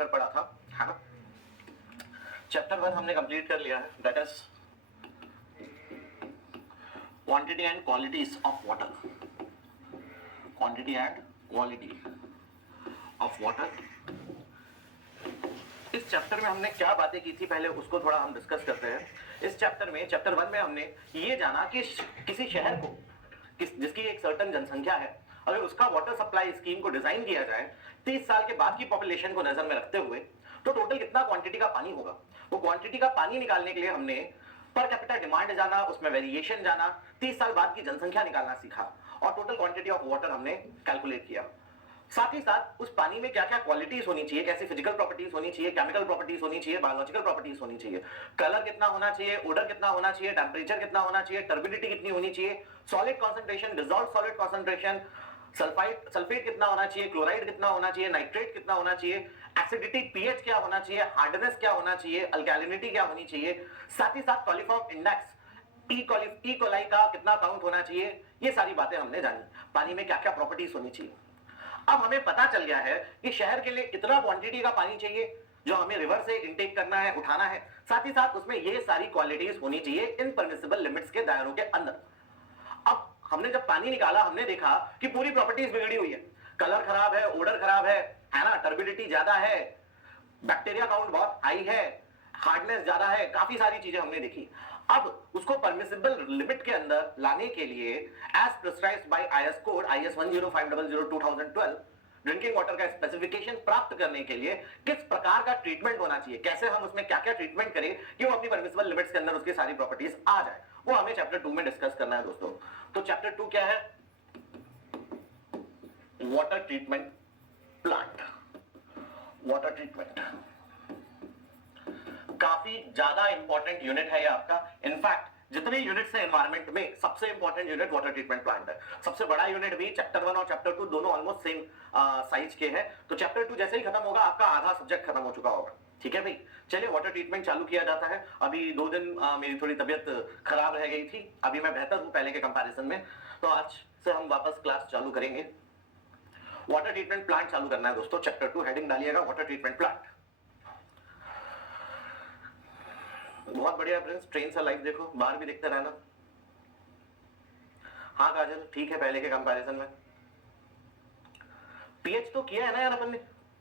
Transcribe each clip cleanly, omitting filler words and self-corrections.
Water पढ़ा था, है ना। चैप्टर 1 हमने कंप्लीट कर लिया है, that is quantity and qualities of water, quantity and quality of water. इस चैप्टर में हमने क्या बातें की थी पहले उसको थोड़ा हम डिस्कस करते हैं। इस चैप्टर में, चैप्टर 1 में हमने ये जाना कि किसी शहर को जिसकी एक सर्टेन जनसंख्या है, अगर उसका वाटर सप्लाई स्कीम को डिजाइन किया जाए 30 साल के बाद की पॉपुलेशन को नजर में रखते हुए, तो टोटल कितना क्वांटिटी का पानी होगा। वो क्वांटिटी का पानी निकालने के लिए हमने पर कैपिटा डिमांड जाना, उसमें वेरिएशन जाना, 30 साल बाद की जनसंख्या निकालना सीखा और टोटल क्वांटिटी ऑफ वाटर हमने कैलकुलेट किया। साथ ही साथ उस पानी में क्या क्या क्वालिटीज होनी चाहिए, कैसी फिजिकल प्रॉपर्टीज होनी चाहिए, केमिकल प्रॉपर्टीज होनी चाहिए, बायोलॉजिकल प्रॉपर्टीज होनी चाहिए, कलर कितना होना चाहिए, ओडर कितना होना चाहिए, टेम्परेचर कितना होना चाहिए, टर्बिडिटी कितनी होनी चाहिए, solid concentration, dissolved solid concentration, sulphate कितना होना चाहिए, क्लोराइड कितना होना चाहिए, नाइट्रेट कितना होना चाहिए, एसिडिटी पीएच क्या होना चाहिए, हार्डनेस क्या होना चाहिए, अल्कैलिनिटी क्या होनी चाहिए, साथ ही साथ कॉलिफॉर्म इंडेक्स ई कोलाई का कितना काउंट होना चाहिए। ये सारी बातें हमने जानी, पानी में क्या क्या प्रॉपर्टीज होनी चाहिए। अब हमें पता चल गया है कि शहर के लिए इतना क्वांटिटी का पानी चाहिए जो हमें रिवर से इनटेक करना है, उठाना है, साथ ही साथ उसमें ये सारी क्वालिटीज होनी चाहिए इन परमिसिबल लिमिट्स के दायरों के अंदर। अब हमने जब पानी निकाला, हमने देखा कि पूरी प्रॉपर्टीज बिगड़ी हुई है, कलर खराब है, ओडर खराब है ना, टर्बिडिटी ज्यादा है, बैक्टीरिया काउंट बहुत हाई है, हार्डनेस ज्यादा है, काफी सारी चीजें हमने देखी। अब उसको परमिसिबल लिमिट के अंदर लाने के लिए as prescribed by IS code IS 10500/2012 drinking water का स्पेसिफिकेशन प्राप्त करने के लिए किस प्रकार का ट्रीटमेंट होना चाहिए, कैसे हम उसमें क्या क्या ट्रीटमेंट करें कि वो अपनी परमिसिबल लिमिट्स के अंदर उसकी सारी प्रॉपर्टीज आ जाए, वो हमें चैप्टर 2 में डिस्कस करना है दोस्तों। तो चैप्टर 2 क्या है? Water treatment plant. Water treatment काफी ज्यादा इंपॉर्टेंट यूनिट है ये आपका। इनफैक्ट जितने यूनिट्स है एनवायरमेंट में, सबसे important unit water treatment plant है। सबसे बड़ा यूनिट भी चैप्टर 1 और चैप्टर 2 दोनों ऑलमोस्ट सेम साइज के हैं। तो चैप्टर 2 जैसे ही खत्म होगा आपका आधा सब्जेक्ट खत्म हो चुका होगा। ठीक है भाई, चलिए वाटर ट्रीटमेंट चालू किया जाता है। अभी 2 दिन मेरी थोड़ी तबियत खराब रह गई थी, अभी मैं बेहतर हूं पहले के कंपैरिजन में। तो आज से हम वापस क्लास चालू करेंगे। वाटर ट्रीटमेंट प्लांट चालू करना है दोस्तों। चैप्टर 2 हेडिंग डालिएगा वाटर ट्रीटमेंट प्लांट। बहुत बढ़िया फ्रेंड्स, ट्रेन से लाइव देखो, बाहर भी देखते रहना। हाँ काजल, ठीक है पहले के कंपैरिजन में। पीएच तो किया है ना यार अपन ने,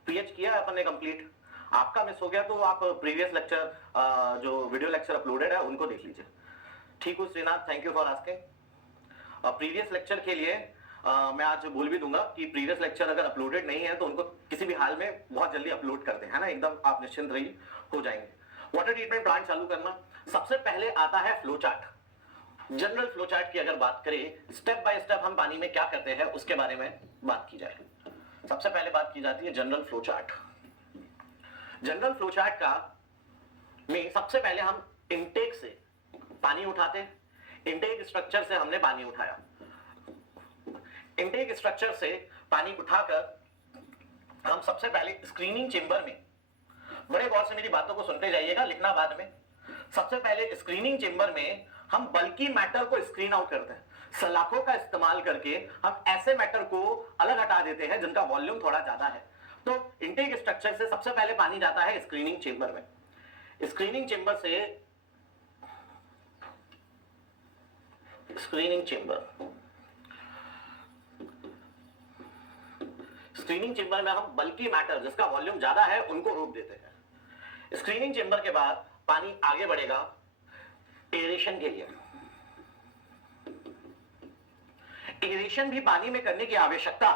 पीएच किया है अपन ने कंप्लीट। आपका मिस हो गया तो आप प्रीवियस लेक्चर जो वीडियो लेक्चर अपलोडेड है उनको देख लीजिए। ठीक हूँ Srinath, thank you for asking. Previous lecture के लिए मैं आज बोल भी दूंगा कि प्रीवियस लेक्चर अगर अपलोडेड नहीं है तो उनको किसी भी हाल में बहुत जल्दी अपलोड कर दें, है ना, एकदम आप निश्चिंत रहिए, हो जाएंगे। वाटर ट्रीटमेंट प्लांट चालू करना, सबसे पहले आता है flow chart. General flow chart की अगर बात करें, स्टेप बाय स्टेप हम पानी में क्या करते हैं उसके बारे में बात की जाए। सबसे पहले बात की जाती है general flow chart. General flow chart का में सबसे पहले हम इनटेक से पानी उठाते हैं। इनटेक स्ट्रक्चर से हमने पानी उठाया, इनटेक स्ट्रक्चर से पानी उठाकर हम सबसे पहले स्क्रीनिंग चेंबर में, बड़े गौर से मेरी बातों को सुनते जाइएगा, लिखना बाद में। सबसे पहले स्क्रीनिंग चेंबर में हम बल्की मैटर को स्क्रीन आउट करते हैं। सलाखों का इस्तेमाल करके हम ऐसे मैटर को अलग हटा देते हैं जिनका वॉल्यूम थोड़ा ज्यादा है। तो इनटेक स्ट्रक्चर से सबसे पहले पानी जाता है स्क्रीनिंग चेंबर में। स्क्रीनिंग चेंबर से स्क्रीनिंग चेंबर में हम बल्की मैटर जिसका वॉल्यूम ज्यादा है उनको रोक देते हैं। स्क्रीनिंग चेंबर के बाद पानी आगे बढ़ेगा एरेशन के लिए। एरेशन भी पानी में करने की आवश्यकता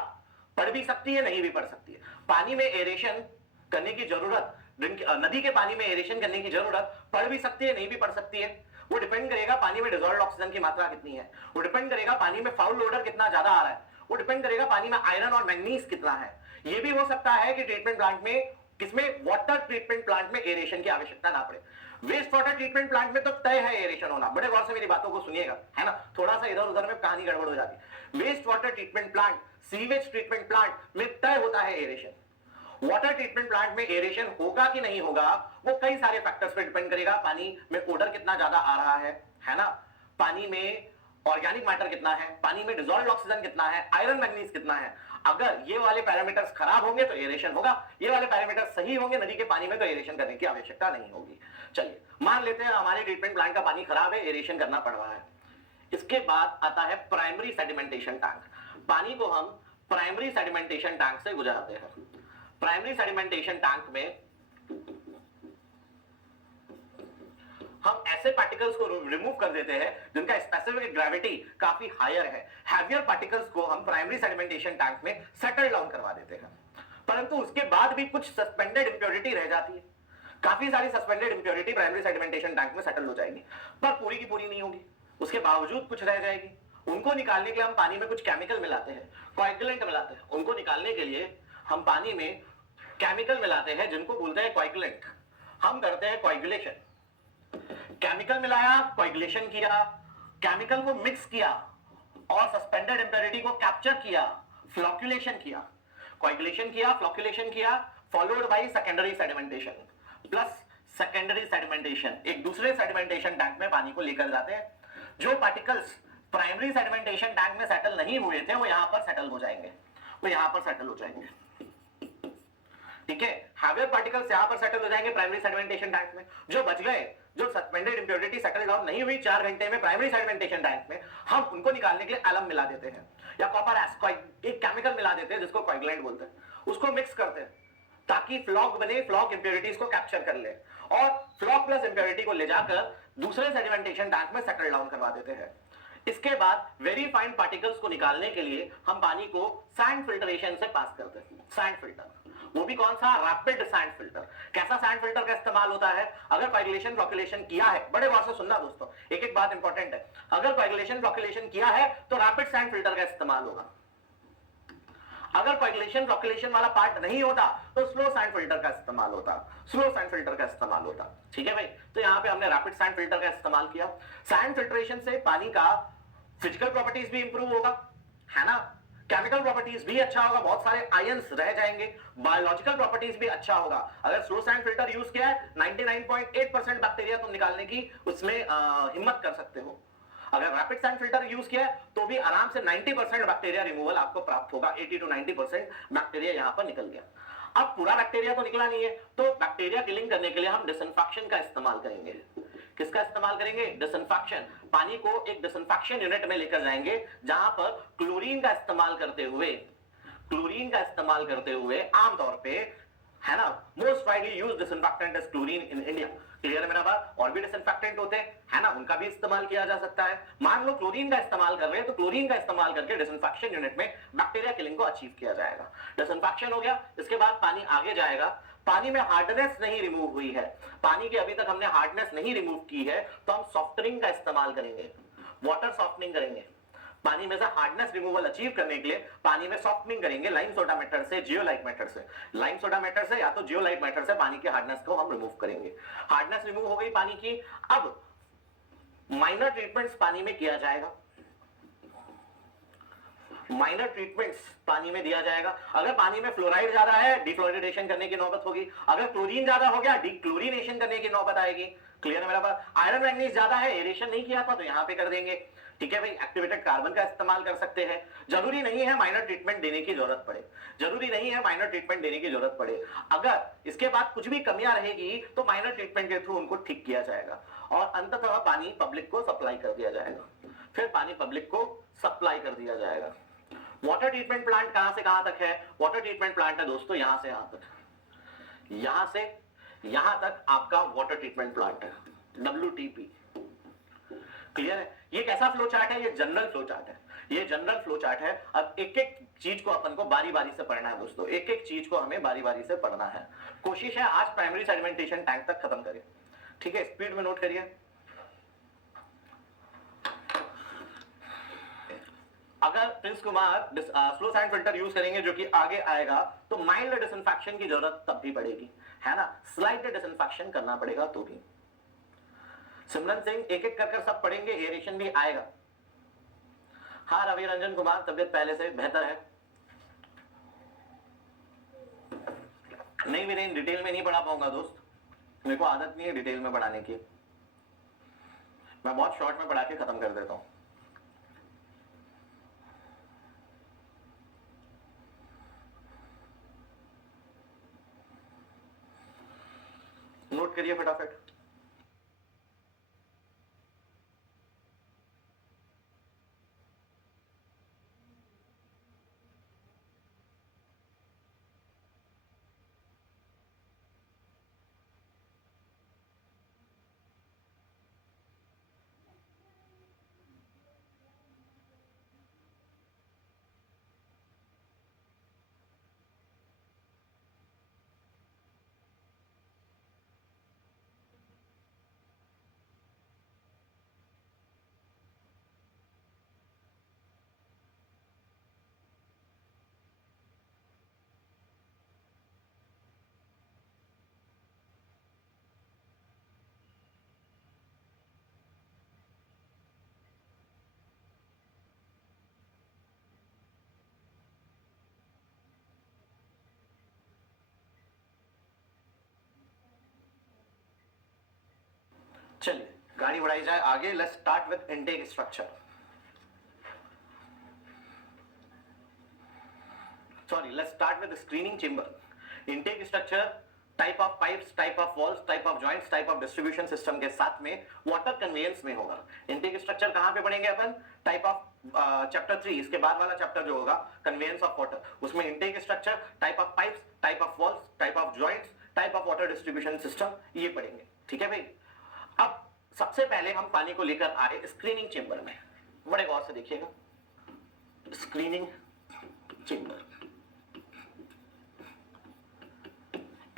पड़ भी सकती है, नहीं भी पड़ सकती है। पानी में एरेशन करने की जरूरत, नदी के पानी में एरेशन करने की जरूरत पड़ भी सकती है, नहीं भी पड़ सकती है। वो डिपेंड करेगा पानी में डिसॉल्व्ड ऑक्सीजन की मात्रा कितनी है, वो डिपेंड करेगा पानी में फाउल ओडर कितना ज्यादा आ रहा है, वो डिपेंड करेगा पानी में आयरन और मैग्नीज कितना है। ये भी हो सकता है कि ट्रीटमेंट प्लांट में, किसमें, वाटर ट्रीटमेंट प्लांट में एरेशन की आवश्यकता ना पड़े। वेस्ट वाटर ट्रीटमेंट प्लांट में तो तय है एरेशन होना। बड़े गौर से मेरी बातों को सुनिएगा, है ना, थोड़ा सा इधर उधर में कहानी गड़बड़ हो जाती है। Waste water treatment plant, sewage treatment plant में तय होता है एरेशन। वाटर ट्रीटमेंट प्लांट में एरेशन होगा कि नहीं होगा वो कई सारे फैक्टर्स पे डिपेंड करेगा। पानी में ओडर कितना ज्यादा आ रहा है ना, पानी में ऑर्गेनिक मैटर कितना है, पानी में डिसॉल्व्ड ऑक्सीजन कितना है, आयरन मैग्नीज कितना है। अगर ये वाले पैरामीटर्स खराब होंगे तो एरेशन होगा, ये वाले पैरामीटर्स सही होंगे नदी के पानी में तो एरेशन करने की आवश्यकता नहीं होगी। चलिए मान लेते हैं हमारे ट्रीटमेंट प्लांट का पानी खराब है, एरेशन करना पड़ रहा है। इसके बाद आता है प्राइमरी सेडिमेंटेशन टैंक। पानी को हम प्राइमरी सेडिमेंटेशन टैंक से गुजराते हैं। प्राइमरी सेडिमेंटेशन टैंक में हम ऐसे पार्टिकल्स को रिमूव कर देते हैं जिनका स्पेसिफिक ग्रेविटी काफी हायर है। हैवियर पार्टिकल्स को हम प्राइमरी सेडिमेंटेशन टैंक में सेटल डाउन करवा देते हैं, परंतु उसके बाद भी कुछ सस्पेंडेड इंप्योरिटी रह जाती है। काफी सारी suspended impurity primary sedimentation tank में सेटल हो जाएगी, पर पूरी की पूरी नहीं होगी, उसके बावजूद कुछ रह जाएगी। उनको निकालने के लिए हम पानी में कुछ केमिकल मिलाते हैं, कोएगुलेंट मिलाते हैं। उनको निकालने के लिए हम पानी में केमिकल मिलाते हैं जिनको बोलते हैं कोएगुलेंट। हम करते हैं कोएगुलेशन, केमिकल मिलाया, कोएगुलेशन किया, केमिकल को मिक्स किया और सस्पेंडेड इंप्योरिटी को कैप्चर किया, फ्लोक्युलेशन किया, कोएगुलेशन किया, फ्लोक्युलेशन किया, followed by secondary sedimentation plus secondary sedimentation. एक दूसरे सेडिमेंटेशन टैंक में पानी को लेकर जाते हैं। जो पार्टिकल्स प्राइमरी सेडिमेंटेशन टैंक में सेटल नहीं हुए थे वो यहां पर सेटल हो जाएंगे, वो यहां पर सेटल हो जाएंगे। ठीक है, हैवियर पार्टिकल्स यहां पर सेटल हो जाएंगे प्राइमरी सेडिमेंटेशन टैंक में। जो बच गए, जो सस्पेंडेड इंप्योरिटी सेटल डाउन नहीं हुई 4 घंटे में प्राइमरी सेडिमेंटेशन टैंक में, हम उनको निकालने के लिए एलम मिला देते हैं या कॉपर एस्कॉइड एक केमिकल मिला देते हैं जिसको कोएगुलेंट बोलते हैं। उसको मिक्स करते हैं ताकि फ्लॉक बने, फ्लॉक इंप्योरिटीज को कैप्चर कर ले और फ्लॉक प्लस इंप्योरिटी को ले जाकर दूसरे सेडिमेंटेशन टैंक में सेटल डाउन करवा देते हैं। इसके बाद वेरी फाइन पार्टिकल्स को निकालने के लिए हम पानी को सैंड फिल्टरेशन से पास करते हैं। सैंड फिल्टर, वो भी कौन सा? Rapid sand filter. कैसा सैंड फिल्टर का इस्तेमाल होता है? अगर कोएगुलेशन फ्लोक्युलेशन किया है, बड़े गौर से सुनना दोस्तों, एक एक बात इंपॉर्टेंट है। अगर कोएगुलेशन फ्लोक्युलेशन किया है तो रैपिड सैंड फिल्टर का इस्तेमाल होगा। अगर कोएगुलेशन फ्लोक्युलेशन वाला पार्ट नहीं होता तो स्लो सैंड फिल्टर का इस्तेमाल होता, स्लो सैंड फिल्टर का इस्तेमाल होता। ठीक है भाई, तो यहां पे हमने रैपिड सैंड फिल्टर का इस्तेमाल किया। सैंड फिल्ट्रेशन से पानी का फिजिकल प्रॉपर्टीज भी इंप्रूव होगा, है ना, केमिकल प्रॉपर्टीज भी अच्छा होगा, बहुत सारे आयंस रह जाएंगे, बायोलॉजिकल प्रॉपर्टीज भी अच्छा होगा। अगर स्लो सैंड फिल्टर यूज किया है 99.8% बैक्टीरिया तुम निकालने की उसमें हिम्मत कर सकते हो। अगर रैपिड सैंड फिल्टर यूज किया है तो भी आराम से 90% बैक्टीरिया रिमूवल आपको प्राप्त होगा। 80 to 90% बैक्टीरिया यहां पर निकल गया। अब पूरा बैक्टीरिया तो निकला नहीं है, तो बैक्टीरिया किलिंग करने के लिए हम डिसइंफेक्शन का इस्तेमाल करेंगे। किसका इस्तेमाल करेंगे? डिसइंफेक्शन। पानी को एक डिसइंफेक्शन यूनिट में लेकर जाएंगे जहां पर क्लोरीन का इस्तेमाल करते हुए, क्लोरीन का इस्तेमाल करते हुए आमतौर पे, है ना, most widely used disinfectant is chlorine in India. Clear है मेरा बात? और भी डिसइंफेक्टेंट होते हैं, है ना, उनका भी इस्तेमाल किया जा सकता है। मान लो क्लोरीन का इस्तेमाल कर रहे हैं तो क्लोरीन का इस्तेमाल करके डिसइंफेक्शन यूनिट में बैक्टीरिया किलिंग को अचीव किया जाएगा। डिसइंफेक्शन हो गया, इसके बाद पानी आगे जाएगा। पानी में हार्डनेस नहीं रिमूव हुई है, पानी की अभी तक हमने हार्डनेस नहीं रिमूव की है, तो हम सॉफ्टनिंग का इस्तेमाल करेंगे, वाटर सॉफ्टनिंग करेंगे। पानी में से हार्डनेस रिमूवल अचीव करने के लिए पानी में सॉफ्टनिंग करेंगे लाइम सोडा मेथड से, जियोलाइट मेथड से। लाइम सोडा मेथड से या तो जियोलाइट मेथड से पानी की हार्डनेस को हम रिमूव करेंगे। हार्डनेस रिमूव हो गई पानी की। अब माइनर ट्रीटमेंट्स पानी में किया जाएगा, माइनर ट्रीटमेंट्स पानी में दिया जाएगा। अगर पानी में फ्लोराइड ज्यादा है, डिफ्लोरिडेशन करने की नौबत होगी। अगर क्लोरीन ज्यादा हो गया, डिक्लोरीनेशन करने की नौबत आएगी। क्लियर है मेरा बात? आयरन मैंगनीज ज्यादा है, एरेशन नहीं किया था तो यहां पे कर देंगे। ठीक है भाई, एक्टिवेटेड कार्बन का इस्तेमाल कर सकते हैं। जरूरी नहीं है माइनर ट्रीटमेंट देने की जरूरत पड़े, जरूरी नहीं है माइनर ट्रीटमेंट देने की जरूरत पड़े। अगर इसके बाद कुछ भी कमियां रहेगी तो माइनर ट्रीटमेंट के थ्रू उनको ठीक किया जाएगा और अंततः पानी पब्लिक को सप्लाई कर दिया जाएगा। फिर पानी पब्लिक को सप्लाई कर दिया जाएगा। वाटर ट्रीटमेंट प्लांट कहां से कहां तक है? वाटर ट्रीटमेंट प्लांट है दोस्तों यहां से यहां तक, यहां से यहां तक आपका वाटर ट्रीटमेंट प्लांट है, WTP। क्लियर है? ये कैसा फ्लो चार्ट है? ये जनरल फ्लो चार्ट है, ये जनरल फ्लो चार्ट है। अब एक एक चीज को अपन को बारी बारी से पढ़ना है दोस्तों, एक एक चीज को हमें बारी बारी से पढ़ना है। कोशिश है आज प्राइमरी सेडिमेंटेशन टैंक तक खत्म करें। ठीक है, स्पीड में नोट करिए। अगर Prince Kumar slow sand filter use करेंगे जो कि आगे आएगा तो माइल्ड डिसइंफेक्शन की जरूरत तब भी पड़ेगी, है ना, स्लाइट डिसइंफेक्शन करना पड़ेगा तो भी। सिमरन सिंह एक एक कर सब पढ़ेंगे, एरेशन भी आएगा। हाँ रवि रंजन कुमार, तबियत पहले से बेहतर है? नहीं भी नहीं, डिटेल में नहीं पढ़ा पाऊंगा दोस्त, मेरे को आदत नहीं है डिटेल में पढ़ाने की, मैं बहुत शॉर्ट में पढ़ा के खत्म कर देता हूं। नोट करिए फटाफट। चलिए गाड़ी बढ़ाई जाए आगे। Let's start with intake structure. Sorry, let's start with screening chamber. Intake structure type of pipes, type of walls, type of joints, type of distribution system के साथ में वाटर कन्वेयंस में होगा। इनटेक स्ट्रक्चर कहां पे पढ़ेंगे अपन? टाइप ऑफ चैप्टर 3, इसके बाद वाला चैप्टर जो होगा कन्वेयंस ऑफ वाटर, उसमें intake structure, type of pipes, type of walls, type of joints, type of water distribution system, ये पढ़ेंगे। ठीक है भाई। अब सबसे पहले हम पानी को लेकर आए स्क्रीनिंग चेंबर में। बड़े गौर से देखिएगा, स्क्रीनिंग चेंबर।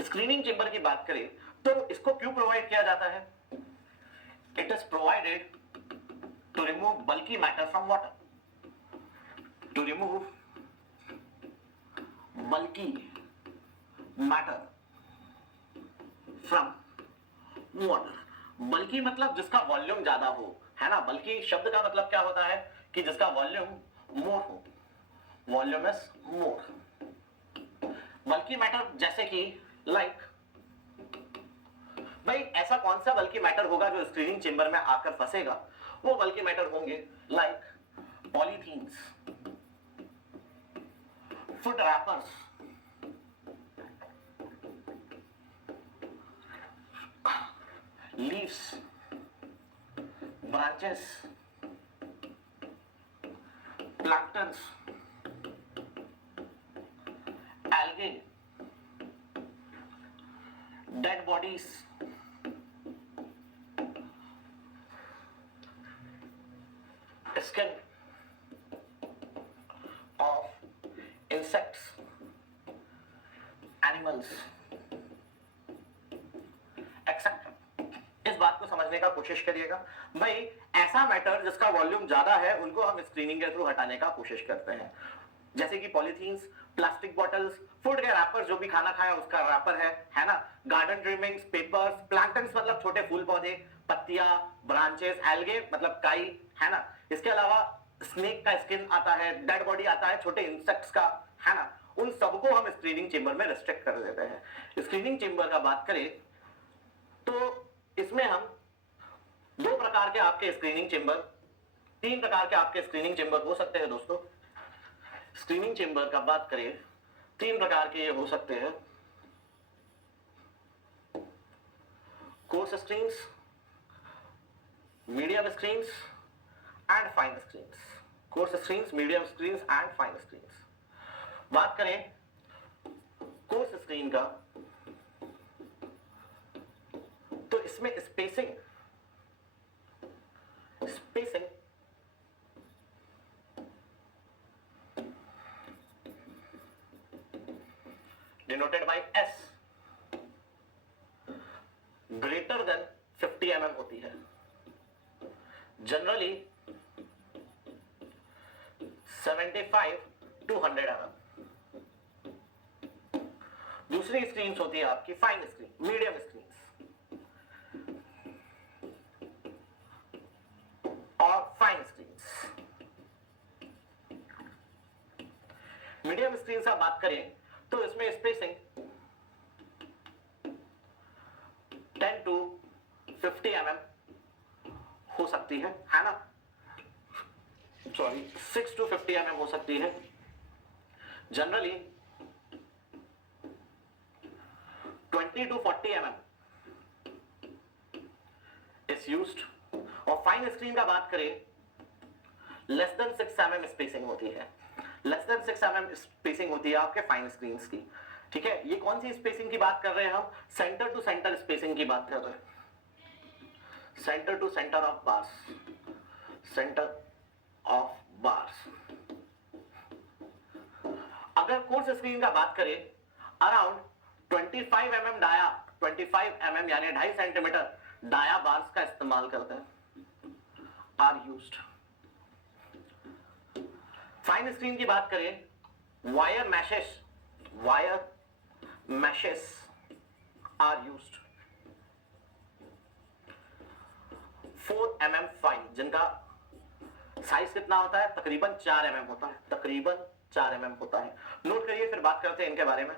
स्क्रीनिंग चेंबर की बात करें तो इसको क्यों प्रोवाइड किया जाता है? It is provided to remove bulky matter from water, to remove bulky matter from water. बल्कि मतलब जिसका वॉल्यूम ज्यादा हो, है ना। बल्कि शब्द का मतलब क्या होता है कि जिसका वॉल्यूम मोर हो, वॉल्यूम इज मोर। बल्कि मैटर जैसे कि लाइक, भाई ऐसा कौन सा बल्कि मैटर होगा जो स्क्रीनिंग चेंबर में आकर फंसेगा? वो बल्कि मैटर होंगे like polythenes, food rappers, leaves, branches, planktons, algae, dead bodies, skin of insects, animals, etc. इस बात को समझने का कोशिश करिएगा। भाई ऐसा मैटर जिसका वॉल्यूम ज्यादा है उनको हम स्क्रीनिंग के थ्रू हटाने का कोशिश करते हैं, जैसे कि पॉलीथीन्स, प्लास्टिक बॉटल्स, फूड के रैपर, जो भी खाना खाया उसका रैपर है ना। गार्डन ट्रिमिंग्स, पेपर्स, प्लैंक्टन्स मतलब छोटे फूल पौधे, पत्तियां, ब्रांचेस, एल्गे मतलब काई, है ना। इसके अलावा स्नेक का स्किन आता है, डेड बॉडी आता है, छोटे इंसेक्ट्स का, है ना। उन सबको हम स्क्रीनिंग चेंबर में रिस्ट्रिक्ट कर देते हैं। स्क्रीनिंग चेंबर का बात करें तो इसमें हम दो प्रकार के आपके स्क्रीनिंग चेंबर, तीन प्रकार के आपके स्क्रीनिंग चेंबर हो सकते हैं दोस्तों। स्क्रीनिंग चेंबर का बात करें, तीन प्रकार के ये हो सकते हैं। Course screens, medium screens and fine screens. Course screens, medium screens and fine screens. बात करें कोर्स स्क्रीन का तो इसमें spacing denoted by S greater than 50 mm होती है। Generally 75 to 100 mm। दूसरी स्क्रीन होती है आपकी फाइन स्क्रीन, मीडियम स्क्रीन और फाइन स्क्रीन्स। मीडियम स्क्रीन से बात करें तो इसमें स्पेसिंग 10 to 50 mm हो सकती है ना। सॉरी, 6 to 50 mm हो सकती है। Generally 20 to 40 mm it's used. और फाइन स्क्रीन का बात करें, लेस देन 6 mm स्पेसिंग होती है, लेस देन 6 mm स्पेसिंग होती है आपके फाइन स्क्रीन की। ठीक है, ये कौन सी स्पेसिंग की बात कर रहे हैं हम? सेंटर टू सेंटर स्पेसिंग की बात कर रहे हैं, centre to centre of bars, centre of bars. अगर कोर्स स्क्रीन का बात करें, अराउंड 25 mm डाया, 25 mm यानी 2.5 सेंटीमीटर डाया बार्स का इस्तेमाल करते हैं, आर यूज्ड। फाइन स्क्रीन की बात करें, wire meshes, wire meshes are used. 4 mm fine, जिनका साइज कितना होता है? तकरीबन 4 mm होता है, तकरीबन 4 mm होता है। नोट करिए, फिर बात करते हैं इनके बारे में।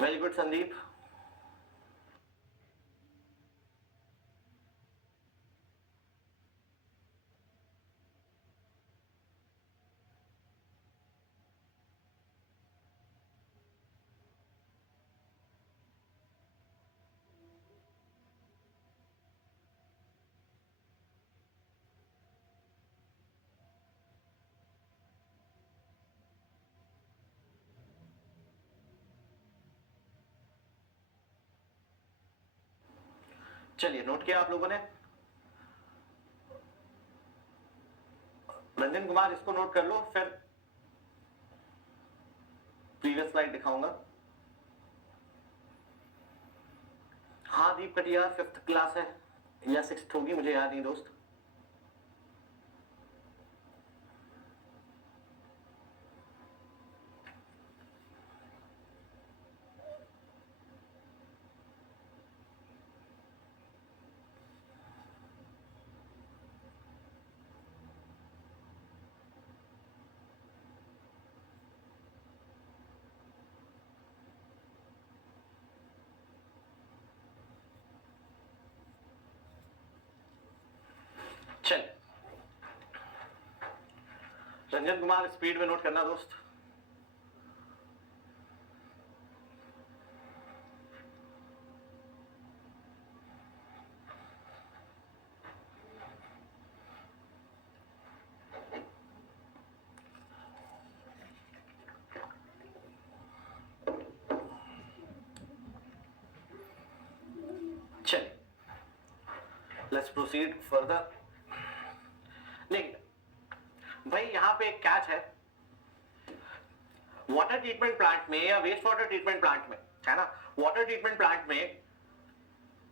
Very good Sandeep. चलिए, नोट किया आप लोगों ने? रंजन कुमार, इसको नोट कर लो, फिर प्रीवियस स्लाइड दिखाऊंगा। हाँ दीप कटियार, 5th क्लास है या 6th होगी, मुझे याद नहीं दोस्त। चल, रंजन कुमार स्पीड में नोट करना दोस्त। चलिए, लेट्स प्रोसीड फर्दर। लेकिन भाई यहां पे एक कैच है, वाटर ट्रीटमेंट प्लांट में या वेस्ट वाटर ट्रीटमेंट प्लांट में, है ना, वाटर ट्रीटमेंट प्लांट में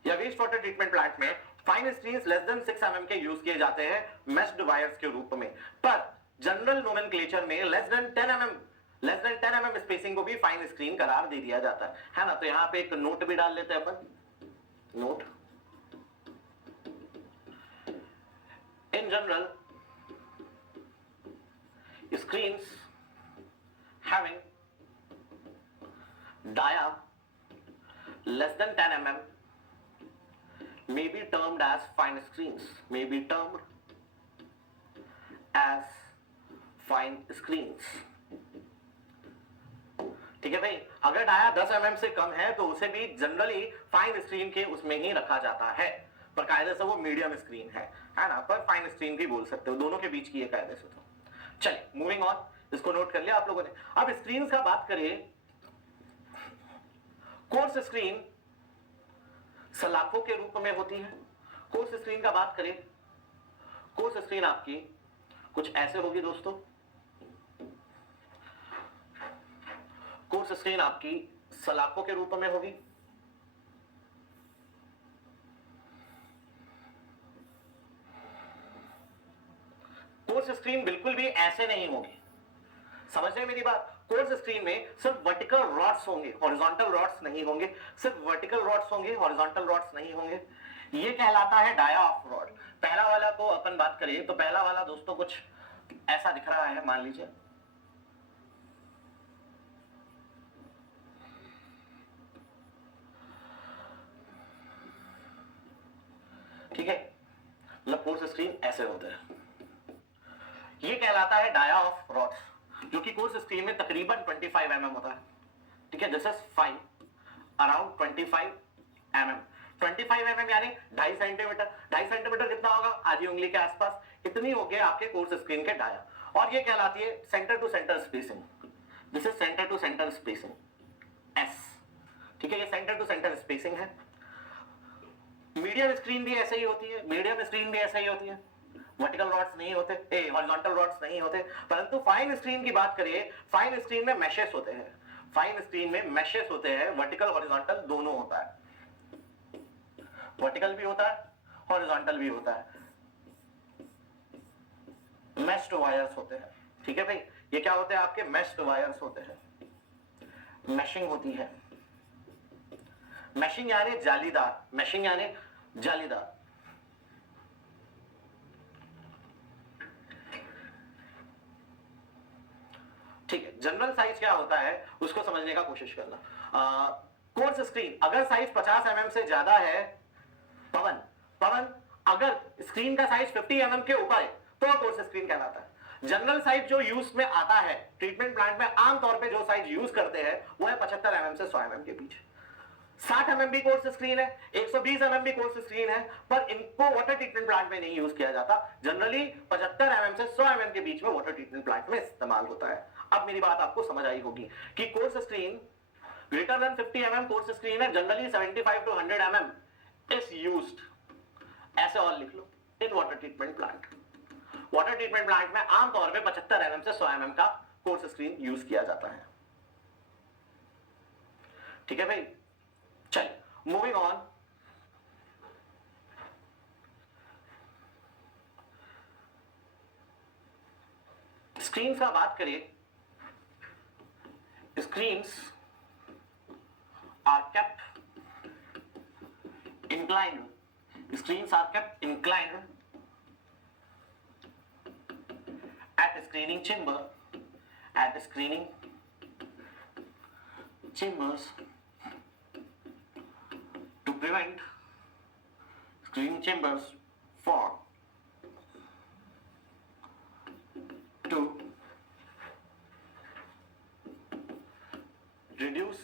या वेस्ट वाटर ट्रीटमेंट प्लांट में fine screens less than 6 mm के यूज किए जाते हैं मेश्ड वायर्स के रूप में। पर जनरल नोमेनक्लेचर में लेस देन 10 mm स्पेसिंग को भी फाइन स्क्रीन करार दे दिया जाता है ना। तो यहां पे एक नोट भी डाल लेते हैं अपन, note. In general screens having dia less than 10 mm may be termed as fine screens, may be termed as fine screens। ठीक है भाई, अगर डाया 10 mm से कम है तो उसे भी जनरली फाइन स्क्रीन के उसमें ही रखा जाता है, पर कायदे से वो मीडियम स्क्रीन है ना, पर फाइन स्क्रीन भी बोल सकते हो, दोनों के बीच की है कायदे से। तो चलिए मूविंग ऑन, इसको नोट कर लिया आप लोगों ने। अब स्क्रीन का बात करिए, कोर्स स्क्रीन सलाखों के रूप में होती है। कोर्स स्क्रीन का बात करें, कोर्स स्क्रीन आपकी कुछ ऐसे होगी दोस्तों। कोर्स स्क्रीन आपकी सलाखों के रूप में होगी। कोर्स स्क्रीन बिल्कुल भी ऐसे नहीं होगी, समझ रहे मेरी बात? कोर्स स्क्रीन में सिर्फ वर्टिकल रॉड्स होंगे, हॉरिजॉन्टल रॉड्स नहीं होंगे, सिर्फ वर्टिकल रॉड्स होंगे, हॉरिजॉन्टल रॉड्स नहीं होंगे। ये कहलाता है डाया ऑफ रॉड। पहला वाला को अपन बात करें तो पहला वाला दोस्तों कुछ ऐसा दिख रहा है, मान लीजिए। ठीक है, मतलब कोर्स स्क्रीन ऐसे होते हैं। ये कहलाता है डाया ऑफ रॉड्स, जो कि कोर्स स्क्रीन में तकरीबन 25 mm होता है। ठीक है, this is fine around 25 mm। 25 mm यानी 2.5 सेंटीमीटर। 2.5 सेंटीमीटर कितना होगा? आधी उंगली के आसपास। इतनी हो गया आपके कोर्स स्क्रीन के डाया, और ये कहलाती है centre to centre spacing. This is centre to centre spacing, एस। ठीक है, ये सेंटर टू सेंटर स्पेसिंग है। मीडियम स्क्रीन भी ऐसे ही होती है, मीडियम स्क्रीन भी ऐसे ही होती है। वर्टिकल रॉड्स नहीं होते, हॉरिजॉन्टल रॉड्स नहीं होते। परंतु फाइन स्क्रीन की बात करिए, फाइन स्क्रीन में मैशेस होते हैं। फाइन स्क्रीन में मैशेस होते हैं, वर्टिकल हॉरिजॉन्टल दोनों होता है। वर्टिकल भी होता है, हॉरिजॉन्टल भी होता है। मेश्ड वायर्स होते हैं। ठीक है भाई, ये क्या होते हैं? आपके मेश्ड वायर्स होते हैं। मैशिंग होती है। मैशिंग यानी जालीदार, मैशिंग यानी जालीदार। ठीक है, जनरल साइज क्या होता है उसको समझने का कोशिश करना। कोर्स स्क्रीन अगर साइज 50 mm से ज्यादा है, पवन पवन अगर स्क्रीन का साइज 50 mm के ऊपर है तो कोर्स स्क्रीन कहलाता है। जनरल साइज जो यूज में आता है ट्रीटमेंट प्लांट में, आमतौर पे जो साइज यूज करते हैं वो है 75 mm से 100 mm के बीच। 60 mm भी कोर्स स्क्रीन है, 120 mm भी कोर्स स्क्रीन है, पर इनको वाटर ट्रीटमेंट प्लांट में नहीं यूज किया जाता। जनरली 75 mm से 100 mm के बीच में वाटर ट्रीटमेंट प्लांट में इस्तेमाल होता है। अब मेरी बात आपको समझ आई होगी कि coarse screen greater than 50 mm coarse screen है, generally 75 to 100 mm is used. ऐसे और लिख लो, in water treatment plant. Water treatment plant में आमतौर पे 75 mm से 100 mm का कोर्स स्क्रीन यूज किया जाता है। ठीक है भाई, चल मूविंग ऑन। स्क्रीन्स का बात करिए, screens are kept inclined, screens are kept inclined at screening chamber, at screening chambers to prevent screening chambers for to reduce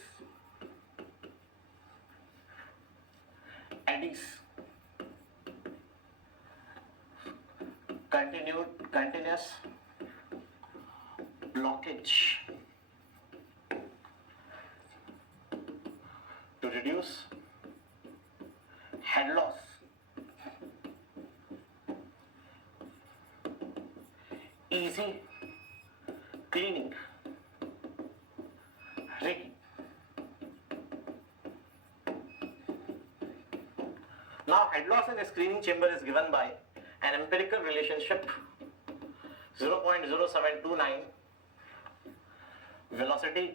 eddies, continuous blockage, to reduce head loss, easy cleaning, rigging. Now, head loss in the screening chamber is given by an empirical relationship 0.0729 velocity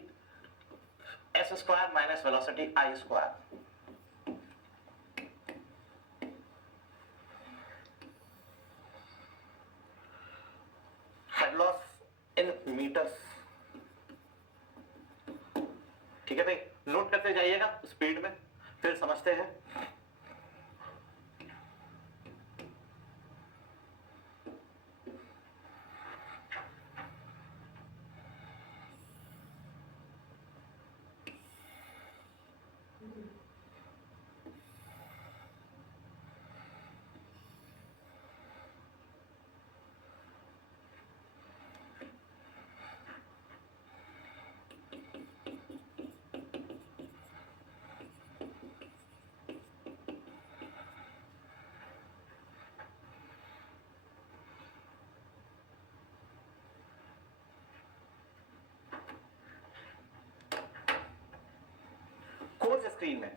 s square minus velocity I square. Head loss in meters. ठीक है भाई, note करते जाइएगा speed में, फिर समझते हैं।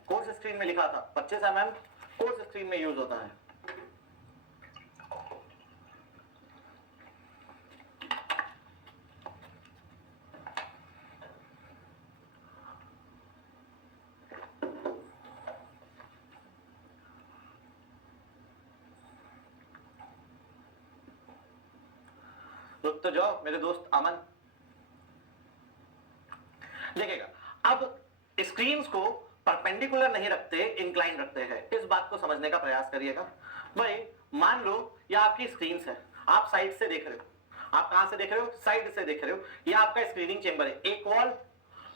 Course screen में लिखा था 25 mm कोर्स स्क्रीन में यूज होता है। रुक तो जाओ मेरे दोस्त अमन, देखिएगा अब स्क्रीन्स को परपेंडिकुलर नहीं रखते, इंक्लाइन रखते हैं। इस बात को समझने का प्रयास करिएगा। भाई मान लो ये आपकी स्क्रीन्स है, आप साइड से देख रहे हो। आप कहां से देख रहे हो? साइड से देख रहे हो। ये आपका स्क्रीनिंग चेंबर है, एक वॉल,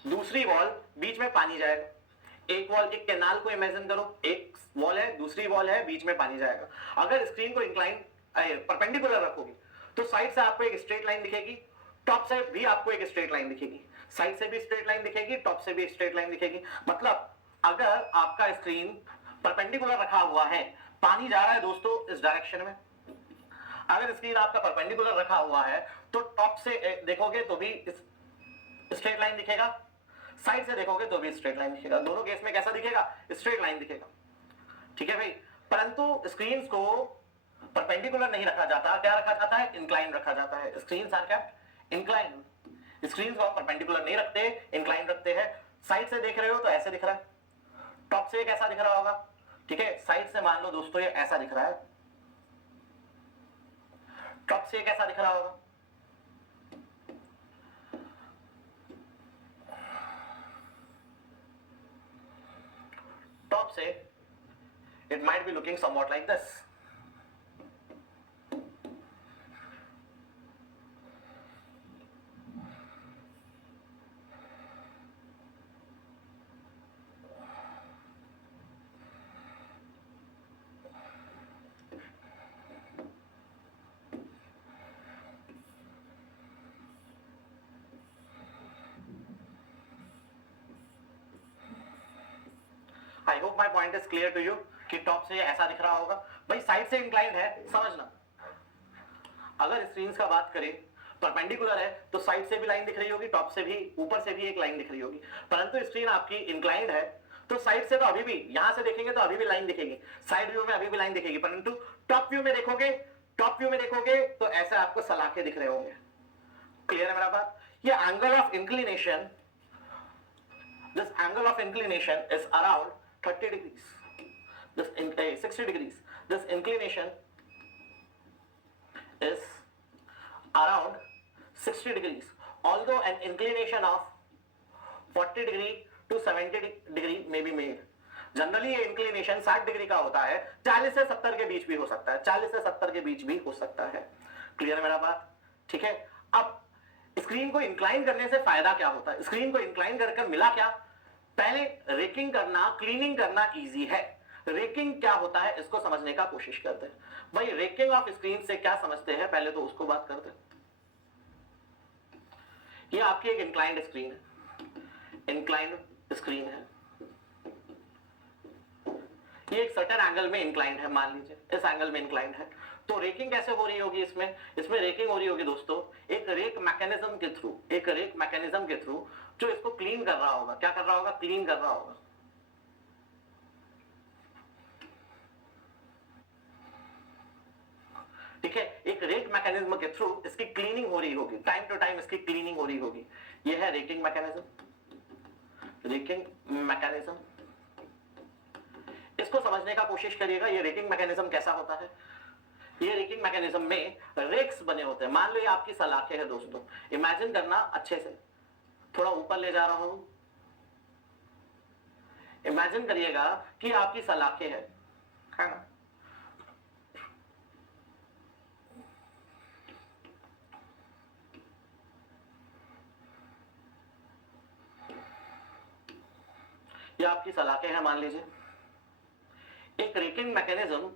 दूसरी वॉल, बीच में पानी जाएगा। एक वॉल, एक कैनाल को इमेजिन करो, एक वॉल है, दूसरी वॉल है, बीच में पानी जाएगा। अगर स्क्रीन को इंक्लाइन परपेंडिकुलर रखोगे तो साइड से आपको एक स्ट्रेट लाइन दिखेगी, टॉप से भी आपको एक स्ट्रेट लाइन दिखेगी, साइड से भी स्ट्रेट लाइन दिखेगी, टॉप से भी स्ट्रेट लाइन दिखेगी। मतलब अगर आपका स्क्रीन परपेंडिकुलर रखा हुआ है, पानी जा रहा है दोस्तों इस डायरेक्शन में, अगर स्क्रीन आपका परपेंडिकुलर रखा हुआ है तो टॉप से देखोगे तो भी स्ट्रेट लाइन दिखेगा, साइड से देखोगे तो भी स्ट्रेट लाइन दिखेगा। दोनों केस में कैसा दिखेगा? स्ट्रेट लाइन दिखेगा। ठीक है भाई, परंतु स्क्रीन को परपेंडिकुलर नहीं रखा जाता, क्या रखा जाता है? इंक्लाइन रखा जाता है। स्क्रीन आर क्या? इंक्लाइन। स्क्रीन को आप परपेंडिकुलर नहीं रखते, इंक्लाइन रखते हैं। साइड से देख रहे हो तो ऐसे दिख रहा है, टॉप से कैसा दिख रहा होगा? ठीक है, साइड से मान लो दोस्तों ये ऐसा दिख रहा है, टॉप से कैसा दिख रहा होगा? टॉप से it might be looking somewhat like this. I hope my point is clear to you कि टॉप से ऐसा दिख रहा होगा। भाई साइड से इंक्लाइंड है, समझना। अगर स्क्रीन का बात करें परपेंडिकुलर है तो साइड से भी लाइन दिख रही होगी, टॉप से भी, ऊपर से भी एक लाइन दिख रही होगी। परंतु स्क्रीन आपकी इंक्लाइंड है तो साइड से तो अभी भी, यहां से देखेंगे तो अभी भी लाइन दिखेगी, साइड व्यू में अभी भी लाइन दिखेगी, परंतु टॉप व्यू में देखोगे, टॉप व्यू में देखोगे तो ऐसे आपको सलाखे दिख रहे होंगे। क्लियर है मेरा बात? ये angle of inclination, this angle of inclination is around 30 degrees. This 60 degrees. This inclination is around 60 degrees. Although an inclination of 40 degree to 70 degree may be made. Generally ये इंक्लिनेशन 60 डिग्री का होता है, 40 से 70 के बीच भी हो सकता है, 40 से 70 के बीच भी हो सकता है। क्लियर है मेरा बात? ठीक है। अब स्क्रीन को इंक्लाइन करने से फायदा क्या होता है? स्क्रीन को इंक्लाइन कर मिला क्या? पहले रेकिंग करना, क्लीनिंग करना इजी है। रेकिंग क्या होता है इसको समझने का कोशिश करते हैं। भाई रेकिंग ऑफ स्क्रीन से क्या समझते हैं, पहले तो उसको बात करते हैं। ये आपकी एक इंक्लाइंड स्क्रीन है, इंक्लाइंड स्क्रीन है, ये एक सर्टेन एंगल में इंक्लाइंड है, मान लीजिए इस एंगल में इंक्लाइंड है। तो रेकिंग कैसे हो रही होगी इसमें रेकिंग हो रही होगी दोस्तों एक रेक मैकेनिज्म के थ्रू, एक रेक मैकेनिज्म के थ्रू जो इसको क्लीन कर रहा होगा। क्या कर रहा होगा? क्लीन कर रहा होगा। ठीक है, एक रेक मैकेनिज्म के थ्रू इसकी क्लीनिंग हो रही होगी, टाइम टू टाइम इसकी क्लीनिंग हो रही होगी। ये है रेकिंग मैकेनिज्म, रेकिंग मैकेनिज्म। इसको समझने का कोशिश करिएगा, ये रेकिंग मैकेनिज्म कैसा होता है। ये रेकिंग मैकेनिज्म में रेक्स बने होते हैं। मान लो ये आपकी सलाखें हैं दोस्तों, इमेजिन करना अच्छे से, थोड़ा ऊपर ले जा रहा हूं, इमेजिन करिएगा कि आपकी सलाखें है ना। ये आपकी सलाखें हैं मान लीजिए। एक रेकिंग मैकेनिज्म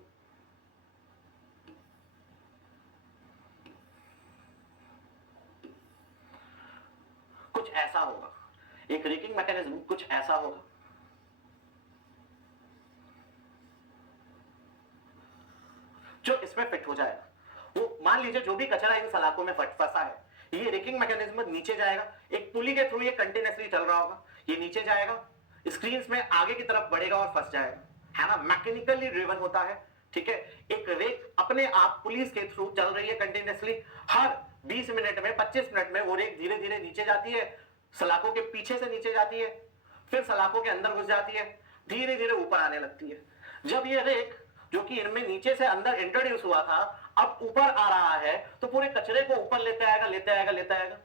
कुछ ऐसा होगा, एक रेकिंग मैकेनिज्म कुछ ऐसा होगा। जो इसमें फिट हो जाएगा, वो मान लीजिए जो भी कचरा इन सलाखों में फंसा है, ये रेकिंग मैकेनिज्म नीचे जाएगा, एक पुली के थ्रू ये कंटिन्यूअसली चल रहा होगा, ये नीचे जाएगा, स्क्रीन में आगे की तरफ बढ़ेगा और फंस जाएगा, है ना। मैकेनिकली ड्रिवन होता है। ठीक है, एक रेक अपने आप पुलिस के थ्रू चल रही है कंटिन्यूअसली, हर 20 मिनट में 25 मिनट में वो रेक धीरे धीरे नीचे जाती है, सलाखों के पीछे से नीचे जाती है, फिर सलाखों के अंदर घुस जाती है, धीरे धीरे ऊपर आने लगती है। जब ये रेक जो कि इनमें नीचे से अंदर इंट्रोड्यूस हुआ था अब ऊपर आ रहा है तो पूरे कचरे को ऊपर लेते आएगा, लेते आएगा, लेते आएगा,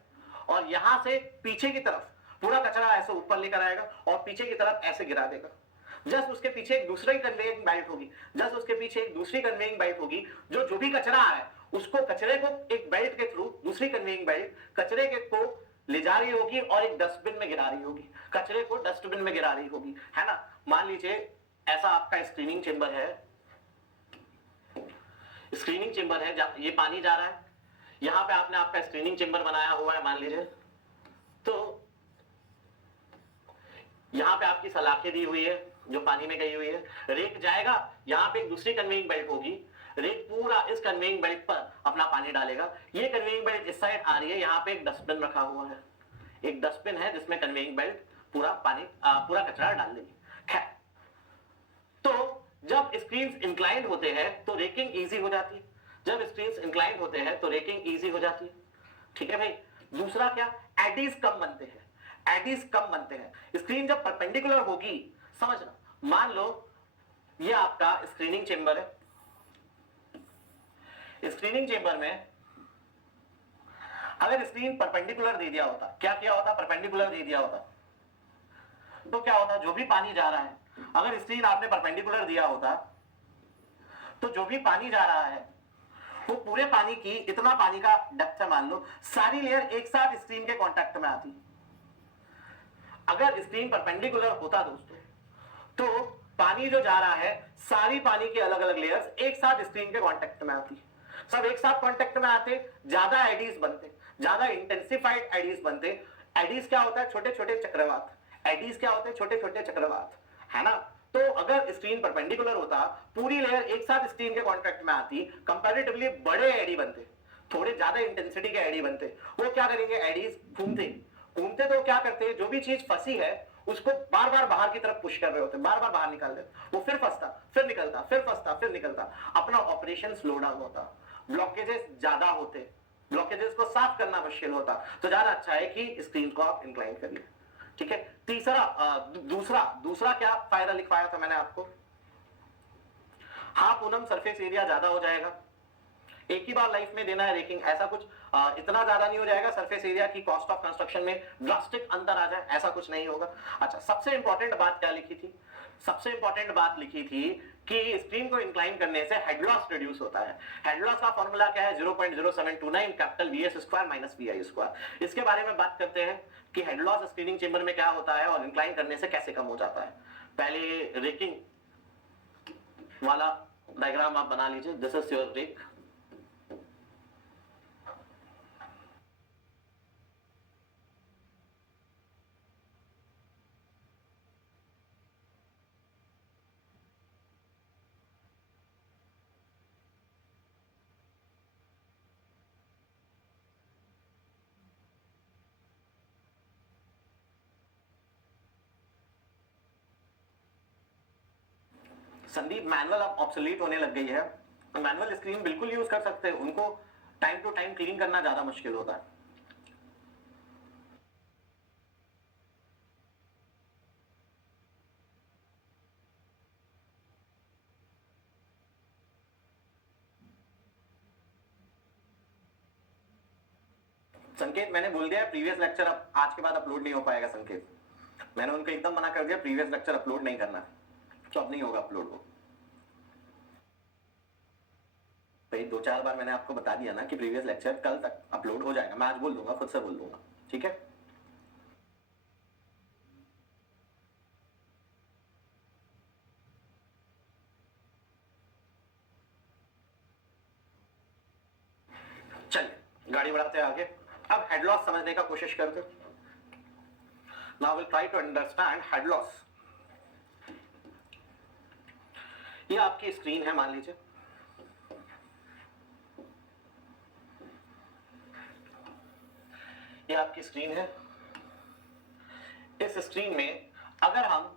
और यहां से पीछे की तरफ पूरा कचरा ऐसे ऊपर लेकर आएगा और पीछे की तरफ ऐसे गिरा देगा। जस्ट उसके पीछे एक दूसरी कन्वेइंग बेल्ट होगी, जस्ट उसके पीछे एक दूसरी कन्वेइंग बेल्ट होगी, जो भी कचरा आ रहा है उसको, कचरे को एक बेल्ट के थ्रू, दूसरी कन्वेइंग बेल्ट कचरे के को ले जा रही होगी और एक डस्टबिन में गिरा रही होगी, कचरे को डस्टबिन में गिरा रही होगी, है ना। मान लीजिए ऐसा आपका स्क्रीनिंग चेंबर है, स्क्रीनिंग चेंबर है, ये पानी जा रहा है, यहां पे आपने आपका स्क्रीनिंग चेंबर बनाया हुआ है मान लीजिए, तो यहां पे आपकी सलाखें दी हुई है जो पानी में गई हुई है, रेक जाएगा, यहां पे एक दूसरी कन्वेइंग बेल्ट होगी, रेक पूरा इस कन्वेइंग बेल्ट पर अपना पानी डालेगा, ये कन्वेइंग बेल्ट इस साइड आ रही है, यहां पे एक डस्टबिन रखा हुआ है, एक डस्टबिन है जिसमें कन्वेइंग बेल्ट पूरा पानी पूरा कचरा डाल देगी। खैर, तो जब स्क्रीन्स इंक्लाइंड होते हैं तो रेकिंग इजी हो जाती है, जब स्क्रीन्स इंक्लाइंड होते हैं तो रेकिंग इजी हो जाती है, ठीक है भाई। दूसरा क्या, एडीज कम बनते हैं, एडीज कम बनते हैं। स्क्रीन जब परपेंडिकुलर होगी, समझना, मान लो ये आपका स्क्रीनिंग चेंबर है, स्क्रीनिंग चेंबर में अगर स्क्रीन परपेंडिकुलर दे दिया होता, क्या किया होता, परपेंडिकुलर दे दिया होता, तो क्या होता, जो भी पानी जा रहा है, अगर स्क्रीन आपने परपेंडिकुलर दिया होता तो जो भी पानी जा रहा है वो पूरे पानी की, इतना पानी का डेप्थ है मान लो, सारी लेयर एक साथ स्क्रीन के कांटेक्ट में आती। अगर स्क्रीन परपेंडिकुलर होता दोस्तों, तो पानी जो जा रहा है, सारी पानी की अलग अलग लेयर्स एक साथ स्क्रीन के कांटेक्ट में आती, सब एक साथ कांटेक्ट में आते, ज्यादा एडीज बनते, ज्यादा इंटेंसिफाइड एडीज बनते। एडीज क्या होता है, छोटे छोटे चक्रवात, एडीज क्या होते हैं, छोटे छोटे चक्रवात, है ना। तो अगर स्क्रीन परपेंडिकुलर होता, पूरी लेयर एक साथ स्क्रीन के कांटेक्ट में आती, कंपैरेटिवली बड़े एडी बनते, थोड़े ज्यादा इंटेंसिटी के एडी बनते। वो क्या करेंगे, एडीज घूमते घूमते, तो क्या करते हैं, जो भी चीज फंसी है उसको बार बार बाहर की तरफ पुश कर रहे होते, बार बार बाहर निकाल रहे, वो फिर फंसता, फिर निकलता, फिर फंसता, फिर निकलता, अपना ऑपरेशन स्लो डाउन होता, ब्लॉकेजेस ज्यादा होते, ब्लॉकेजेस को साफ करना मुश्किल होता। तो ज्यादा अच्छा है कि स्क्रीन को आप इंक्लाइन करिए, ठीक है। दूसरा क्या फायदा लिखवाया था मैंने आपको, हाँ पूनम, सरफेस एरिया ज्यादा हो जाएगा, एक ही बार लाइफ में देना है रेकिंग, ऐसा कुछ इतना ज्यादा नहीं हो जाएगा, सरफेस एरिया की कॉस्ट ऑफ कंस्ट्रक्शन में ड्रास्टिक अंतर आ जाए, ऐसा कुछ नहीं होगा। अच्छा, सबसे इंपॉर्टेंट बात क्या लिखी थी, सबसे इंपॉर्टेंट बात लिखी थी कि स्क्रीन को इंक्लाइन करने से हेड लॉस रिड्यूस होता है। हेड लॉस का फॉर्मूला क्या है, 0.0729 capital VS square minus VI square. इसके बारे में बात करते हैं कि हेड लॉस स्क्रीनिंग चेंबर में क्या होता है और इंक्लाइन करने से कैसे कम हो जाता है। पहले रेकिंग वाला डायग्राम आप बना लीजिए, this is your rack, Sandeep manual अब ऑब्सोलीट होने लग गई है, मैनुअल स्क्रीन बिल्कुल यूज कर सकते हैं, उनको टाइम टू टाइम क्लीन करना ज्यादा मुश्किल होता है। संकेत, मैंने बोल दिया प्रीवियस लेक्चर अब आज के बाद अपलोड नहीं हो पाएगा संकेत, मैंने उनको एकदम मना कर दिया, प्रीवियस लेक्चर अपलोड नहीं करना, तो अब नहीं होगा अपलोड वो। भाई 2-4 बार मैंने आपको बता दिया ना कि प्रीवियस लेक्चर कल तक अपलोड हो जाएगा, मैं आज बोल दूंगा, खुद से बोल दूंगा, ठीक है। चलिए गाड़ी बढ़ाते हैं आगे, अब हेड लॉस समझने का कोशिश करते हैं। Now will try to understand head loss. ये आपकी स्क्रीन है मान लीजिए, ये आपकी स्क्रीन है, इस स्क्रीन में अगर हम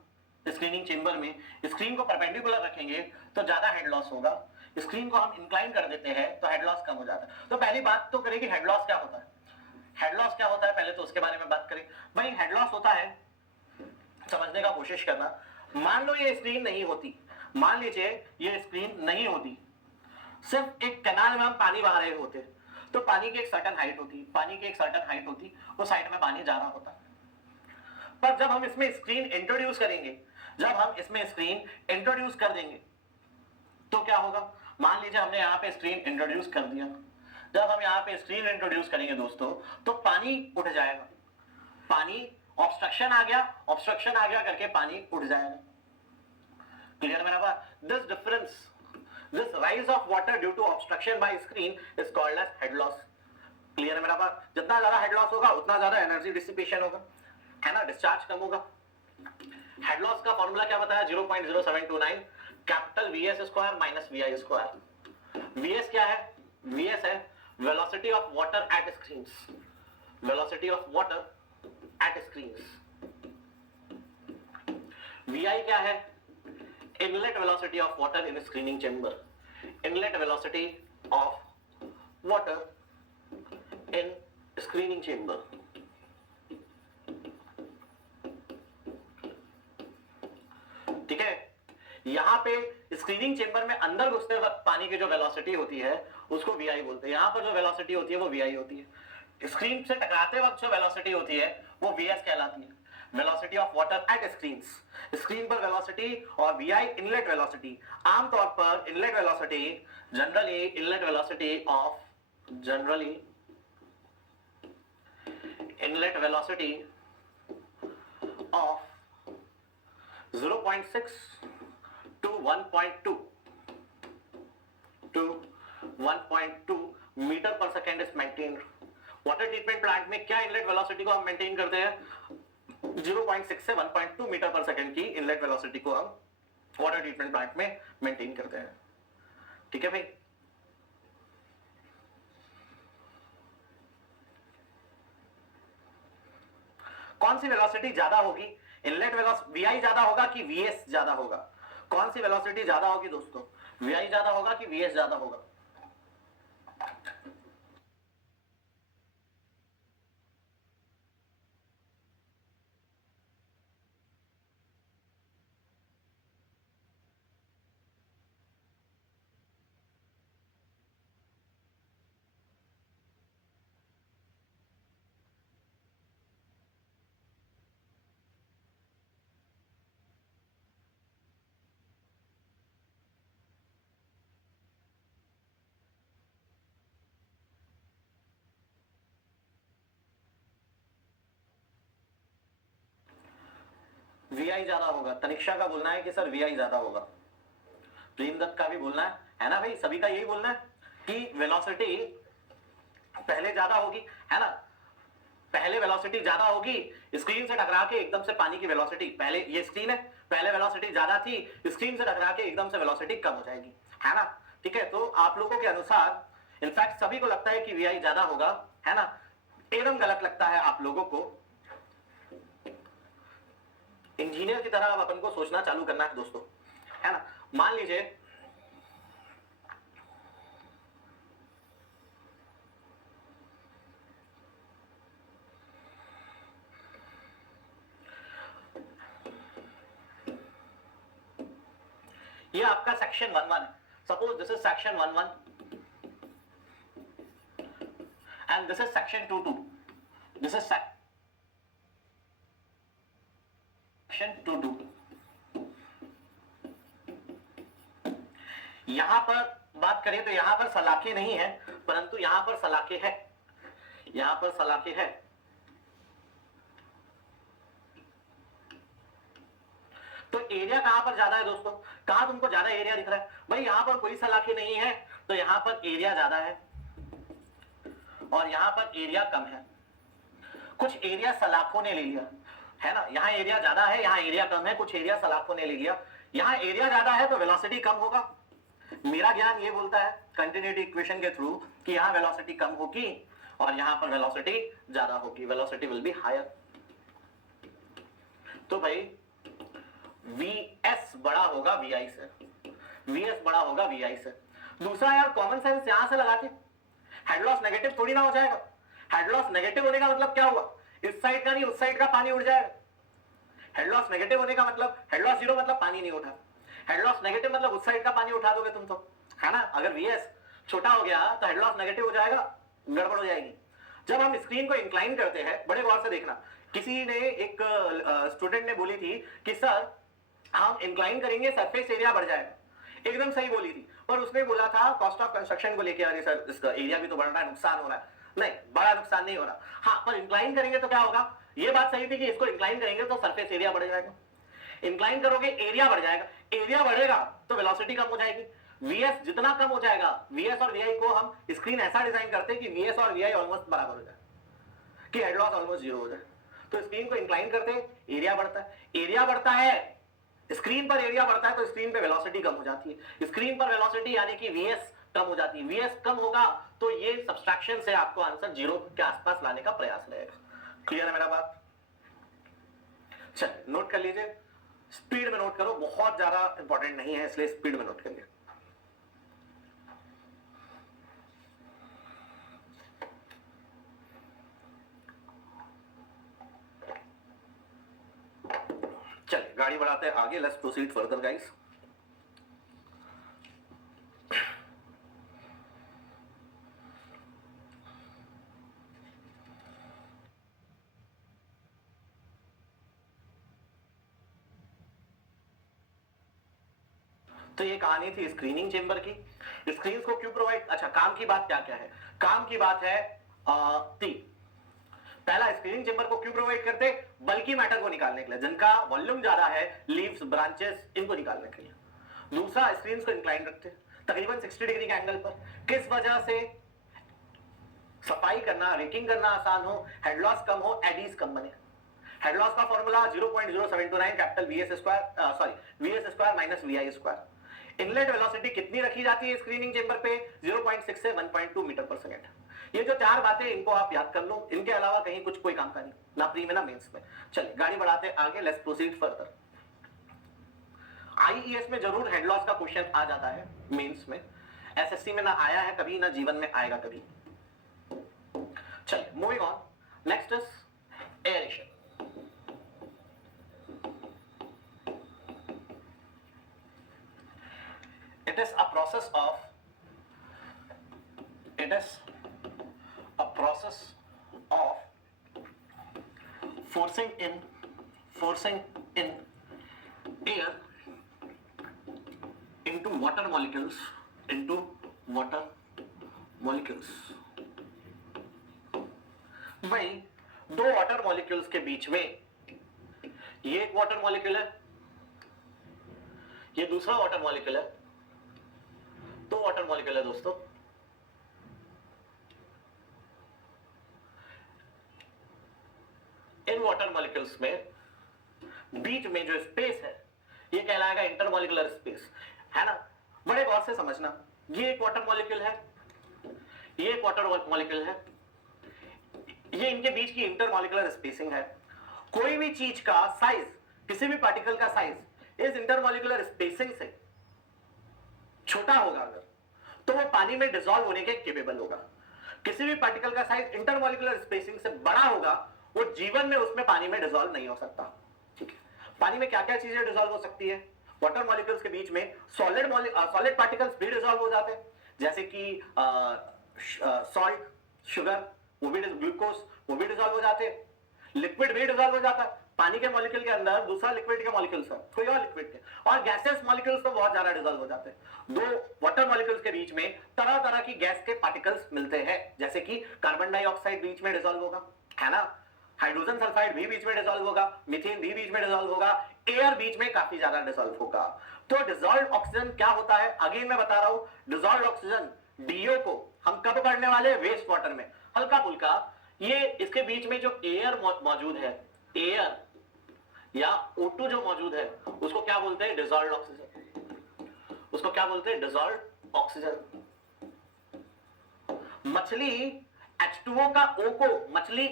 स्क्रीनिंग चेंबर में स्क्रीन को परपेंडिकुलर रखेंगे तो ज्यादा हेड लॉस होगा, स्क्रीन को हम इंक्लाइन कर देते हैं तो हेड लॉस कम हो जाता है। तो पहली बात तो करें कि हेड लॉस क्या होता है, हेड लॉस क्या होता है पहले तो उसके बारे में बात करें। भाई हेड लॉस होता है, समझने का कोशिश करना, मान लो ये स्क्रीन नहीं होती, मान लीजिए ये स्क्रीन नहीं होती, सिर्फ एक कैनाल में हम पानी बहा रहे होते, तो पानी की एक सर्टेन हाइट होती, पानी की एक सर्टेन हाइट होती, वो साइड में पानी जा रहा होता। पर जब हम इसमें स्क्रीन इंट्रोड्यूस करेंगे, जब हम इसमें स्क्रीन इंट्रोड्यूस कर देंगे तो क्या होगा, मान लीजिए हमने यहाँ पे स्क्रीन इंट्रोड्यूस कर दिया, जब हम यहाँ पे स्क्रीन इंट्रोड्यूस करेंगे दोस्तों तो पानी उठ जाएगा, पानी ऑब्स्ट्रक्शन आ गया करके पानी उठ जाएगा। क्लियर मेरा बात? This difference, this rise of water due to obstruction by screen is called as head loss. Clear है मेरा बात? जितना ज्यादा हेड लॉस होगा उतना ज्यादा एनर्जी डिसिपेशन होगा, है ना, डिस्चार्ज कम होगा। हेड लॉस का फॉर्मूला क्या बताया? 0.0729 capital VS square minus VI square. VS क्या है? वीएस है velocity of water at screens, velocity of water at screens. VI क्या है? Inlet velocity of water in screening chamber, inlet velocity of water in screening chamber. ठीक है, यहां पे screening chamber में अंदर घुसते वक्त पानी की जो वेलोसिटी होती है उसको वीआई बोलते हैं। यहां पर जो वेलोसिटी होती है वो वीआई होती है। स्क्रीन से टकराते वक्त जो वेलोसिटी होती है वो वीएस कहलाती है, velocity of water at screens. Screen पर वेलोसिटी और वीआई इनलेट वेलोसिटी। आमतौर पर inlet velocity generally inlet velocity of inlet velocity of 0.6 to 1.2 metre per second is maintained. Water treatment plant में क्या इनलेट वेलोसिटी को हम मेंटेन करते हैं? 0.6 से 1.2 मीटर पर सेकेंड की इनलेट वेलोसिटी को हम वाटर ट्रीटमेंट प्लांट में मेंटेन करते हैं। ठीक है भाई? कौन सी वेलोसिटी ज्यादा होगी? इनलेट वेलोसिटी वीआई ज्यादा होगा कि वीएस ज्यादा होगा? कौन सी वेलोसिटी ज्यादा होगी दोस्तों? वीआई ज्यादा होगा कि वीएस ज्यादा होगा? वीआई ज्यादा होगा। तनिष्का का बोलना है कि सर वीआई ज्यादा होगा। प्रेमदत्त का भी बोलना है ना भाई? सभी का यही बोलना है कि वेलोसिटी पहले ज्यादा होगी, है ना? पहले वेलोसिटी ज्यादा होगी, स्क्रीन से टकरा के एकदम से पानी की वेलोसिटी, पहले ये स्क्रीन है, पहले वेलोसिटी ज्यादा थी, स्क्रीन से टकरा के एकदम से वेलोसिटी कम हो जाएगी, है ना? ठीक है, तो आप लोगों के अनुसार इनफैक्ट सभी को लगता है कि वीआई ज्यादा होगा, है ना? एकदम गलत लगता है आप लोगों को। इंजीनियर की तरह अब अपन को सोचना चालू करना है दोस्तों, है ना? मान लीजिए ये आपका सेक्शन 1-1 है। Suppose this is section 1-1 and this is section 2-2। This is section 2-2। यहां पर बात करें तो यहां पर सलाखे नहीं है, परंतु यहां पर सलाखे है, यहां पर सलाखे है। तो एरिया कहां पर ज्यादा है दोस्तों? कहां तुमको ज्यादा एरिया दिख रहा है? भाई यहां पर कोई सलाखे नहीं है तो यहां पर एरिया ज्यादा है और यहां पर एरिया कम है। कुछ एरिया सलाखों ने ले लिया, है ना? यहां एरिया ज्यादा है, यहां एरिया कम है, कुछ एरिया सलाखों ने ले लिया। यहां एरिया ज्यादा है तो वेलोसिटी कम होगा। मेरा ज्ञान ये बोलता है कंटिन्यूटी इक्वेशन के थ्रू कि यहां वेलोसिटी कम होगी और यहां पर वेलोसिटी ज्यादा होगी, वेलोसिटी विल बी हायर। तो भाई Vs बड़ा होगा Vi से, Vs बड़ा होगा Vi से। दूसरा यार कॉमन सेंस यहां से लगाते, हेड लॉस नेगेटिव थोड़ी ना हो जाएगा। हेड लॉस नेगेटिव होने का मतलब क्या हुआ? इस साइड का नहीं उस साइड का पानी उड़ जाएगा। हेड लॉस नेगेटिव होने का मतलब, हेड लॉस 0 मतलब पानी नहीं उठा, हेड लॉस नेगेटिव मतलब उस साइड का पानी उठा दोगे तुम तो, है ना? अगर Vs छोटा हो गया तो हेड लॉस नेगेटिव हो जाएगा, गड़बड़ हो जाएगी। जब हम स्क्रीन को इंक्लाइन करते हैं, बड़े गौर से देखना, किसी ने एक स्टूडेंट ने बोली थी कि सर हम इंक्लाइन करेंगे सरफेस एरिया बढ़ जाएगा। एकदम सही बोली थी, पर उसने बोला था कॉस्ट ऑफ कंस्ट्रक्शन को लेकर, अरे सर इसका एरिया भी तो बढ़ रहा है, नुकसान हो रहा है। नहीं, बड़ा नुकसान नहीं हो रहा। हाँ, पर इंक्लाइन करेंगे तो क्या होगा? ये बात सही थी कि इसको इंक्लाइन करेंगे तो सरफेस एरिया बढ़ जाएगा, इंक्लाइन करोगे एरिया बढ़ जाएगा, एरिया बढ़ेगा तो वेलोसिटी कम हो जाएगी, वीएस जितना कम हो जाएगा, वीएस और वीआई को हम स्क्रीन ऐसा डिजाइन करते हैं कि वीएस और वीआई ऑलमोस्ट बराबर हो जाए, कि हेड लॉस ऑलमोस्ट जीरो हो जाए। तो स्क्रीन को इंक्लाइन करते हैं, एरिया बढ़ता है, एरिया बढ़ता है, स्क्रीन पर एरिया बढ़ता है तो स्क्रीन पे वेलोसिटी कम हो जाती है, स्क्रीन पर वेलोसिटी यानी कि वीएस कम हो जाती है, वीएस कम होगा तो ये सब्सट्रैक्शन से आपको आंसर जीरो के आसपास लाने का प्रयास रहेगा। क्लियर है मेरा बात? चलिए नोट कर लीजिए, स्पीड में नोट करो, बहुत ज्यादा इंपॉर्टेंट नहीं है इसलिए स्पीड में नोट करिए। चलिए गाड़ी बढ़ाते हैं आगे, लेट्स प्रोसीड फर्दर गाइस। तो ये कहानी थी स्क्रीनिंग चेंबर की। स्क्रीन को क्यों प्रोवाइड, अच्छा काम की बात क्या क्या है, काम की बात है तीन। पहला, स्क्रीनिंग चेंबर को क्यों प्रोवाइड करते, बल्कि मैटर को निकालने के लिए, जिनका वॉल्यूम ज्यादा है, लीव्स ब्रांचेस, इनको निकालने के लिए। दूसरा, स्क्रीन को इंक्लाइन रखते तकरीबन 60 डिग्री के एंगल पर, किस वजह से, सफाई करना, रेकिंग करना आसान हो, हेड लॉस कम हो, एडीज कम बने। हेड लॉस का formula 0.0729 capital VS square, sorry VS square minus VI square. Inlet velocity कितनी रखी जाती है स्क्रीनिंग चेंबर पे, 0.6 से 1.2 मीटर पर सेकेंड। ये जो चार बातें इनको आप याद कर लो, इनके अलावा कहीं कुछ कोई काम का नहीं, ना प्री में ना मेंस में। चलिए गाड़ी बढ़ाते आगे, लेट्स प्रोसीड फर्दर। आईईएस में जरूर हेड लॉस का क्वेश्चन आ जाता है मेंस में, एसएससी में ना आया है कभी, ना जीवन में आएगा कभी। चलिए moving on, next is aeration. It is a process of forcing in air into water molecules, भाई दो वाटर मॉलिक्यूल्स के बीच में, ये एक वाटर मॉलिक्यूल है, ये दूसरा वाटर मॉलिक्यूल है, दो वाटर मॉलिक्यूल है दोस्तों। इन वाटर मॉलिक्यूल्स में बीच में जो स्पेस है ये कहलाएगा इंटरमॉलिक्यूलर स्पेस, है ना। बड़े गौर से समझना, ये एक वाटर मॉलिक्यूल है, ये एक वाटर मॉलिक्यूल है, ये इनके बीच की इंटरमॉलिक्यूलर स्पेसिंग है। कोई भी चीज का साइज, किसी भी पार्टिकल का साइज इस इंटरमॉलिक्यूलर स्पेसिंग से छोटा होगा अगर, तो वो पानी में डिसॉल्व होने के केपेबल होगा। किसी भी पार्टिकल का साइज इंटरमॉलिक्यूलर स्पेसिंग से बड़ा होगा, वो जीवन में उसमें पानी में डिसॉल्व नहीं हो सकता। ठीक है, पानी में क्या क्या चीजें डिसॉल्व हो सकती है, वाटर मॉलिक्यूल्स के बीच में सॉलिड पार्टिकल्स भी डिसॉल्व हो जाते हैं, जैसे कि सॉल्ट, शुगर, वो भी, ग्लूकोज, वो भी डिसॉल्व हो जाते हैं। लिक्विड भी डिसॉल्व हो जाता है, पानी के मॉलिक्यूल के अंदर दूसरा लिक्विड के मॉलिक्यूल्स है, कोई और लिक्विड के, और गैसेस मॉलिक्यूल्स तो बहुत ज्यादा डिसॉल्व हो जाते हैं। दो वाटर मॉलिक्यूल्स के बीच में तरह तरह की गैस के पार्टिकल्स मिलते हैं, जैसे कि कार्बन डाइऑक्साइड बीच में डिसॉल्व होगा, है ना, हाइड्रोजन सल्फाइड भी बीच में डिसॉल्व होगा, मीथेन भी बीच में डिसॉल्व होगा, एयर बीच में काफी ज्यादा डिसॉल्व होगा। तो डिसॉल्व्ड ऑक्सीजन क्या होता है, अगेन मैं बता रहा हूं, डिसॉल्व्ड ऑक्सीजन डीओ को हम कब पढ़ने वाले, वेस्ट वाटर में, हल्का फुल्का। ये इसके बीच में जो एयर मौजूद है, एयर या O2 जो मौजूद है, उसको क्या बोलते हैं, डिसॉल्व्ड ऑक्सीजन, उसको क्या बोलते हैं, डिसॉल्व्ड ऑक्सीजन। मछली H2O का O को, मछली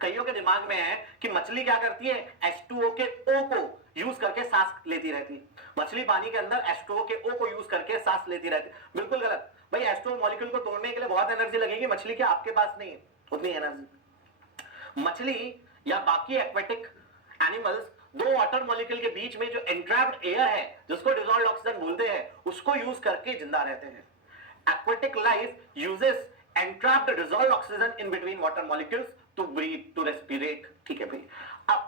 कईयों के दिमाग में है कि मछली क्या करती है, H2O के O को यूज करके सांस लेती रहती है। मछली पानी के अंदर H2O के O को यूज करके सांस लेती रहती है, बिल्कुल गलत भाई। H2O मॉलिक्यूल को तोड़ने के लिए बहुत एनर्जी लगेगी, मछली के आपके पास नहीं है उतनी एनर्जी। मछली या बाकी एक्वेटिक एनिमल्स दो वाटर मॉलिक्यूल के बीच में जो एंट्रैप्ड एयर है, जिसको डिसॉल्व्ड ऑक्सीजन बोलते हैं, उसको यूज करके जिंदा रहते हैं। Aquatic life uses entrapped dissolved oxygen in between water molecules to breathe, to respirate। ठीक है भाई। अब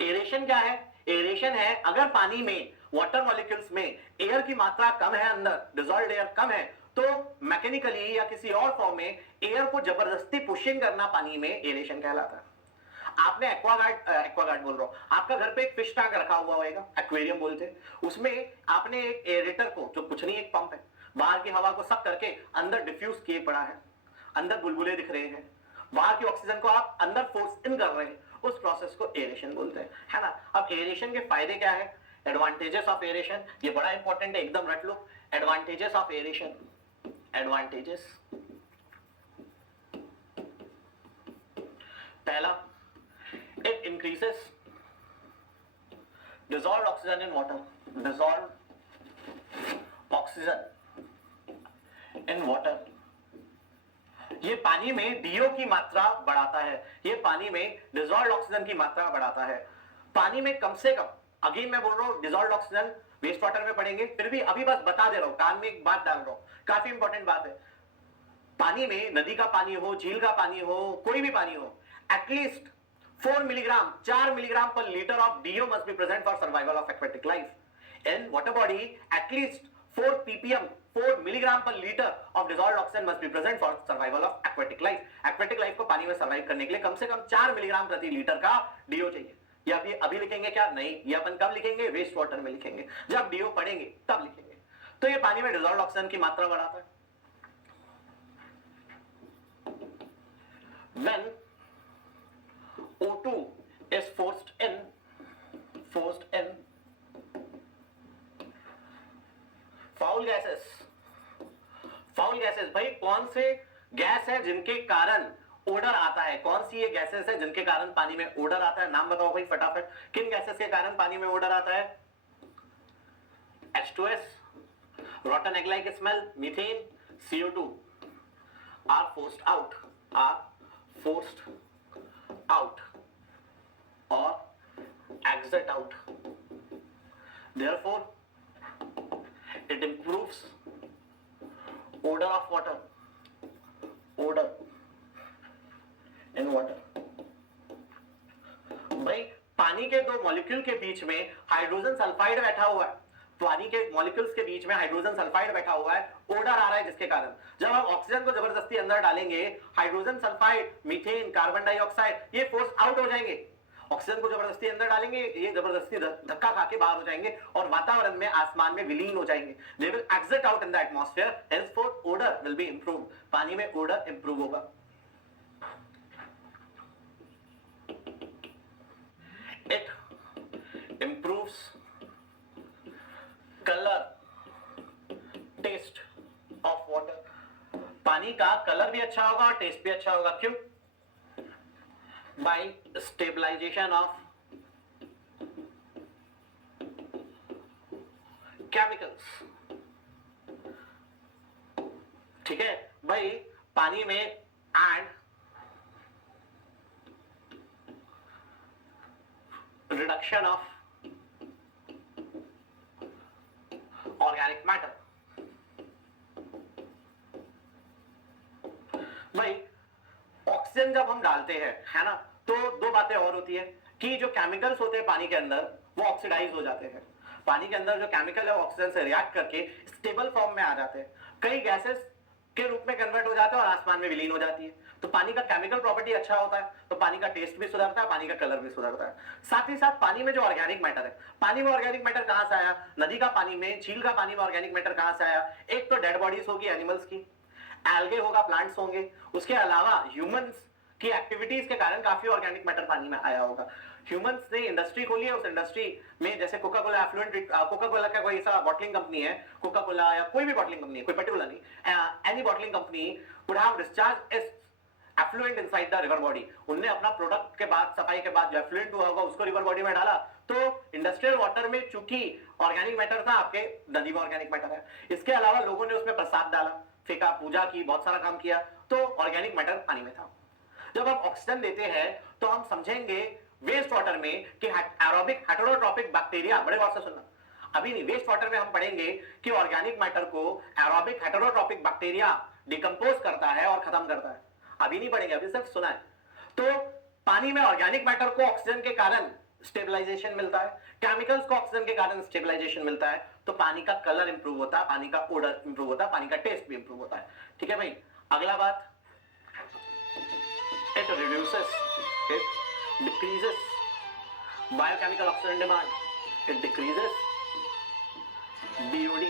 एरेशन क्या है, एरेशन है अगर पानी में, वाटर मॉलिक्यूल्स में एयर की मात्रा कम है, अंदर डिसॉल्व्ड एयर कम है, तो मैकेनिकली या किसी और फॉर्म में एयर को जबरदस्ती पुशिंग करना पानी में एरेशन कहलाता है। आपने एक्वागार्ड बोल रहा हूँ, आपका घर पे एक फिश टैंक रखा हुआ होगा, एक्वेरियम बोलते हैं, उसमें आपने एक एरेटर को, जो कुछ नहीं एक पंप है, बाहर की हवा को सब करके अंदर डिफ्यूज किए पड़ा है, अंदर बुलबुले दिख रहे हैं, बाहर की ऑक्सीजन को आप अंदर फोर्स इन कर रहे हैं, उस प्रोसेस को एरेशन बोलते हैं, है ना। अब एरेशन के फायदे क्या है, एडवांटेजेस ऑफ एरेशन, ये बड़ा इंपॉर्टेंट है, एकदम रट लो। एडवांटेजेस ऑफ एरेशन, एडवांटेजेस, पहला, it increases dissolved oxygen in water, dissolved oxygen in water, ये पानी में डीओ की मात्रा बढ़ाता है, ये पानी में डिसॉल्व्ड ऑक्सीजन की मात्रा बढ़ाता है। पानी में कम से कम, अगेन मैं बोल रहा हूं डिसॉल्व्ड ऑक्सीजन वेस्ट वाटर में पड़ेंगे, फिर भी अभी बस बता दे रहा हूं, कान में एक बात डाल रहा हूं, काफी इंपॉर्टेंट बात है। पानी में नदी का पानी हो, झील का पानी हो, कोई भी पानी हो, at least 4 milligram, 4 milligram per liter of DO must be present for survival of aquatic life. In water body, at least 4 ppm, 4 milligram per liter of dissolved oxygen must be present for survival of aquatic life. Aquatic life को पानी में survive करने के लिए कम से कम 4 milligram प्रति litre का DO चाहिए। ये अभी लिखेंगे क्या? नहीं, ये अपन कब लिखेंगे? वेस्ट वाटर में लिखेंगे, जब DO पढ़ेंगे तब लिखेंगे। तो ये पानी में डिसॉल्व्ड ऑक्सीजन की मात्रा बढ़ाता है। When O2 is forced in, foul gases, भाई कौन से गैस है जिनके कारण ओडर आता है, कौन सी ये गैसेस है जिनके कारण पानी में ओडर आता है, नाम बताओ भाई फटाफट, किन गैसेस के कारण पानी में ओडर आता है? H2S, rotten egg like smell, methane, CO2 are forced out or exit out. Therefore, it improves odor of water, odor in water. भाई पानी के दो मॉलिक्यूल के बीच में हाइड्रोजन सल्फाइड बैठा हुआ है, पानी के मॉलिक्यूल्स के बीच में हाइड्रोजन सल्फाइड बैठा हुआ है, ओडर आ रहा है, जिसके कारण जब हम ऑक्सीजन को जबरदस्ती अंदर डालेंगे, hydrogen sulphide, methane, carbon dioxide, ये फोर्स आउट हो जाएंगे। ऑक्सीजन को जबरदस्ती अंदर डालेंगे, ये जबरदस्ती धक्का खा के बाहर हो जाएंगे और वातावरण में, आसमान में विलीन हो जाएंगे। They will exit out in the atmosphere, henceforth odour will be improved, पानी में ओडर इंप्रूव होगा। It improves colour, taste of water, पानी का कलर भी अच्छा होगा और टेस्ट भी अच्छा होगा। क्यों? By stabilisation of chemicals. ठीक है भाई, पानी में and reduction of organic matter. भाई ऑक्सीजन जब हम डालते हैं, है ना, तो दो बातें और होती है कि जो केमिकल्स होते हैं पानी के अंदर वो ऑक्सीडाइज हो जाते हैं। पानी के अंदर जो केमिकल है ऑक्सीजन से रिएक्ट करके स्टेबल फॉर्म में आ जाते हैं, कई गैसेस के रूप में कन्वर्ट हो जाते हैं और आसमान में विलीन हो जाती है। तो पानी का केमिकल प्रॉपर्टी अच्छा होता है, तो पानी का टेस्ट भी सुधरता है, पानी का कलर भी सुधरता है। साथ ही साथ पानी में जो ऑर्गेनिक मैटर है, पानी में ऑर्गेनिक मैटर कहां से आया? नदी का पानी में, झील का पानी में ऑर्गेनिक मैटर कहां से आया? एक तो डेड बॉडीज होगी एनिमल्स की, एल्गे होगा, प्लांट्स होंगे, उसके अलावा ह्यूमंस की एक्टिविटीज के कारण काफी ऑर्गेनिक मैटर पानी में आया होगा। ह्यूमंस ने इंडस्ट्री खोली है, उस इंडस्ट्री में जैसे Coca Cola effluent, Coca Cola का कोई ऐसा बॉटलिंग कंपनी है, कोका कोला या कोई भी बॉटलिंग कंपनी है, कोई पर्टिकुलर नहीं, any bottling company would have discharge its effluent inside the river body. उन्होंने अपना प्रोडक्ट के बाद, सफाई के बाद जो एफ्लुएंट हुआ होगा उसको रिवर बॉडी में डाला, तो इंडस्ट्रियल वाटर में चूंकि ऑर्गेनिक मैटर था, आपके नदी में ऑर्गेनिक मैटर है, इसके अलावा लोगों ने उसमें प्रसाद डाला, फेंका, पूजा की, बहुत सारा काम किया, तो ऑर्गेनिक मैटर पानी में था। जब हम ऑक्सीजन देते हैं तो हम समझेंगे वेस्ट वाटर में कि एरोबिक हेटेरोट्रॉपिक बैक्टीरिया, बड़े गौर से सुनना, अभी नहीं, वेस्ट वाटर में हम पढ़ेंगे कि ऑर्गेनिक मैटर को एरोबिक हेटेरोट्रॉपिक बैक्टीरिया डिकम्पोज करता है और खत्म करता है। अभी नहीं पढ़ेंगे, अभी सिर्फ सुना है। तो पानी में ऑर्गेनिक मैटर को ऑक्सीजन के कारण स्टेबलाइजेशन मिलता है, केमिकल्स को ऑक्सीजन के कारण स्टेबलाइजेशन मिलता है, तो पानी का कलर इंप्रूव होता है, पानी का ओडर इंप्रूव होता है, पानी का टेस्ट भी इंप्रूव होता है। ठीक है भाई, अगला बात, it decreases biochemical oxygen demand. It decreases BOD,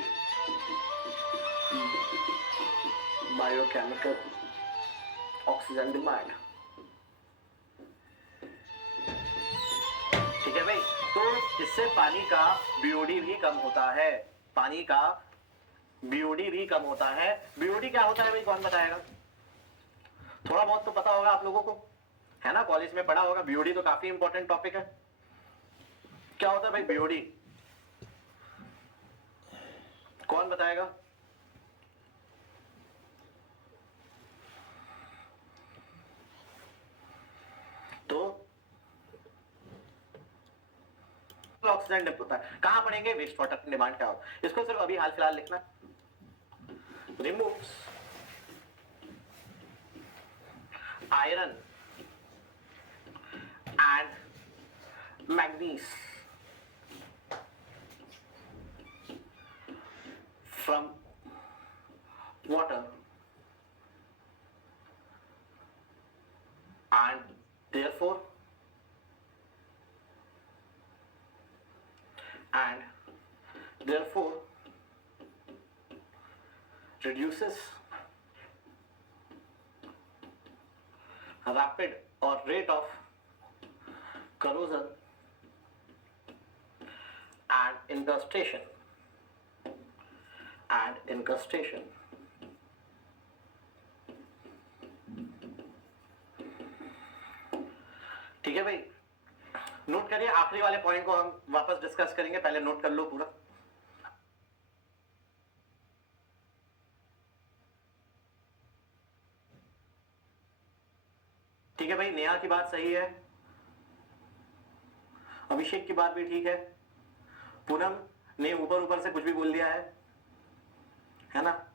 biochemical oxygen demand. ठीक है भाई, तो इससे पानी का BOD भी कम होता है, पानी का BOD भी कम होता है। BOD क्या होता है भाई, कौन बताएगा? थोड़ा बहुत तो पता होगा आप लोगों को, है ना, कॉलेज में पढ़ा होगा। BOD तो काफी इंपॉर्टेंट टॉपिक है। क्या होता है भाई BOD, कौन बताएगा? तो ऑक्सीजन डिप होता है, कहां पढ़ेंगे? वेस्ट वाटर डिमांड क्या हो, इसको सिर्फ अभी हाल फिलहाल लिखना। Removes iron and manganese from water and therefore reduces rapid or rate of corrosion and incrustation ठीक है भाई, नोट करिए। आखिरी वाले पॉइंट को हम वापस डिस्कस करेंगे, पहले नोट कर लो पूरा। ठीक है भाई, नेहा की बात सही है, अभिषेक की बात भी ठीक है, पूनम ने ऊपर ऊपर से कुछ भी बोल दिया है ना?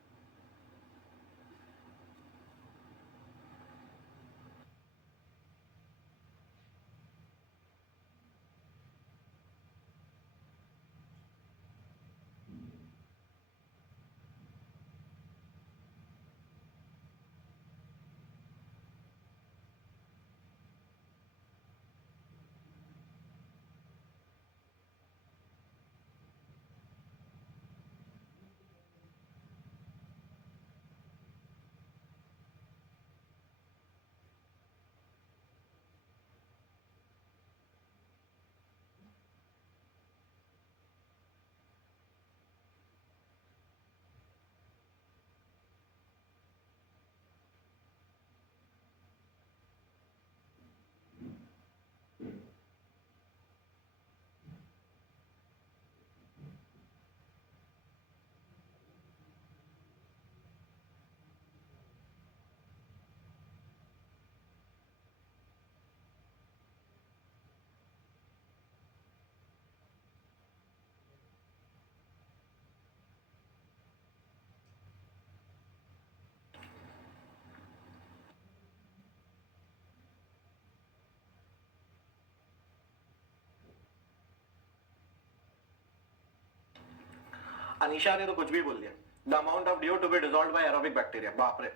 अनीशा ने तो कुछ भी बोल दिया। The amount of DO to be dissolved by aerobic bacteria. बाप रे,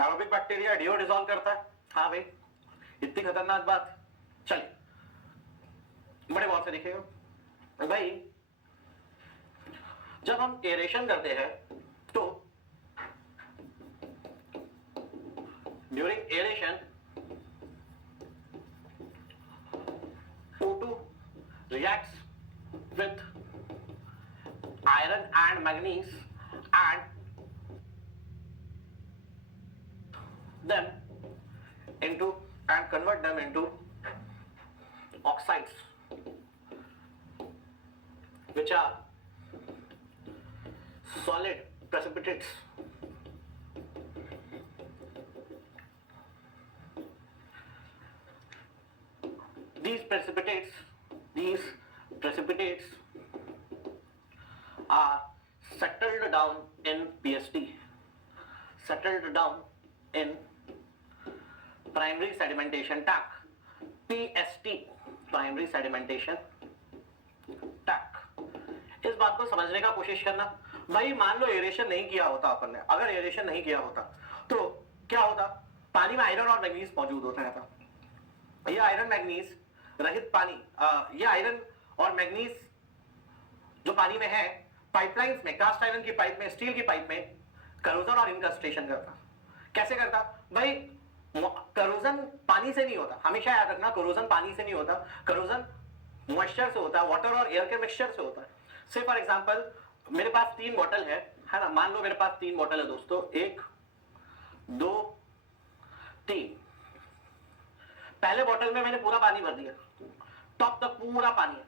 एरोबिक बैक्टीरिया DO डिसॉल्व करता है? हाँ भाई, इतनी खतरनाक बात। चलिए बड़े बहुत से दिखेगा भाई, जब हम एरेशन करते हैं तो during aeration O2 reacts with iron and manganese and them into and convert them into oxides, which are solid precipitates. These precipitates are settled down in PSD, settled down in primary sedimentation tank, PST, primary sedimentation tank। इस बात को समझने का कोशिश करना भाई। मान लो aeration नहीं किया होता अपन ने, अगर एरेशन नहीं किया होता तो क्या होता? पानी में आयरन और मैग्नीज मौजूद होता रहता, ये आयरन मैग्नीज रहित पानी, ये आयरन और मैग्नीज जो पानी में है, पाइपलाइंस में, कास्ट आयरन की पाइप में, स्टील की पाइप में करोजन और इनकस्टेशन करता। कैसे करता भाई? करोजन पानी से नहीं होता, हमेशा याद रखना, करोजन पानी से नहीं होता, करोजन मॉइस्चर से होता है, वाटर और एयर के मिक्सचर से होता है। से फॉर एग्जांपल मेरे पास 3 बॉटल है ना, मान लो मेरे पास 3 बॉटल है दोस्तों, 1 2 3। पहले बॉटल में मैंने पूरा पानी भर दिया, टॉप तक पूरा पानी है,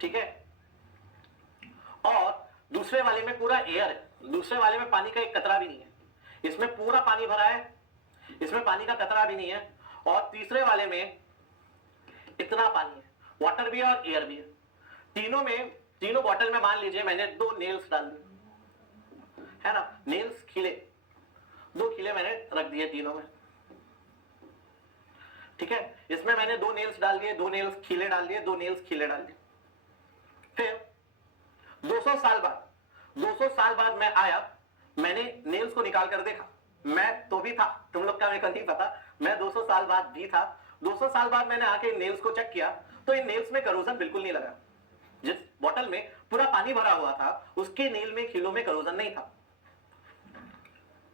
ठीक है, और दूसरे वाले में पूरा एयर है, दूसरे वाले में पानी का एक कतरा भी नहीं है, इसमें पूरा पानी भरा है, इसमें पानी का कतरा भी नहीं है, और तीसरे वाले में इतना पानी है, वाटर भी है और एयर भी है। तीनों बॉटल में मान लीजिए मैंने 2 नेल्स डाल दिए, है ना, नेल्स खिले, 2 खिले मैंने रख दिए तीनों में, ठीक है। इसमें मैंने 2 नेल्स डाल दिए, 2 नेल्स खिले डाल दिए, 2 नेल्स खिले डाल दिए। फिर 200 साल बाद मैं आया, मैंने नेल्स को निकाल कर देखा, मैं तो भी था, तुम लोग का मेरे को नहीं पता, मैं 200 साल बाद भी था। 200 साल बाद मैंने आके नेल्स को चेक किया तो इन नेल्स में करोजन बिल्कुल नहीं लगा। जिस बॉटल में पूरा पानी भरा हुआ था उसके नेल में, खिलों में करोजन नहीं था।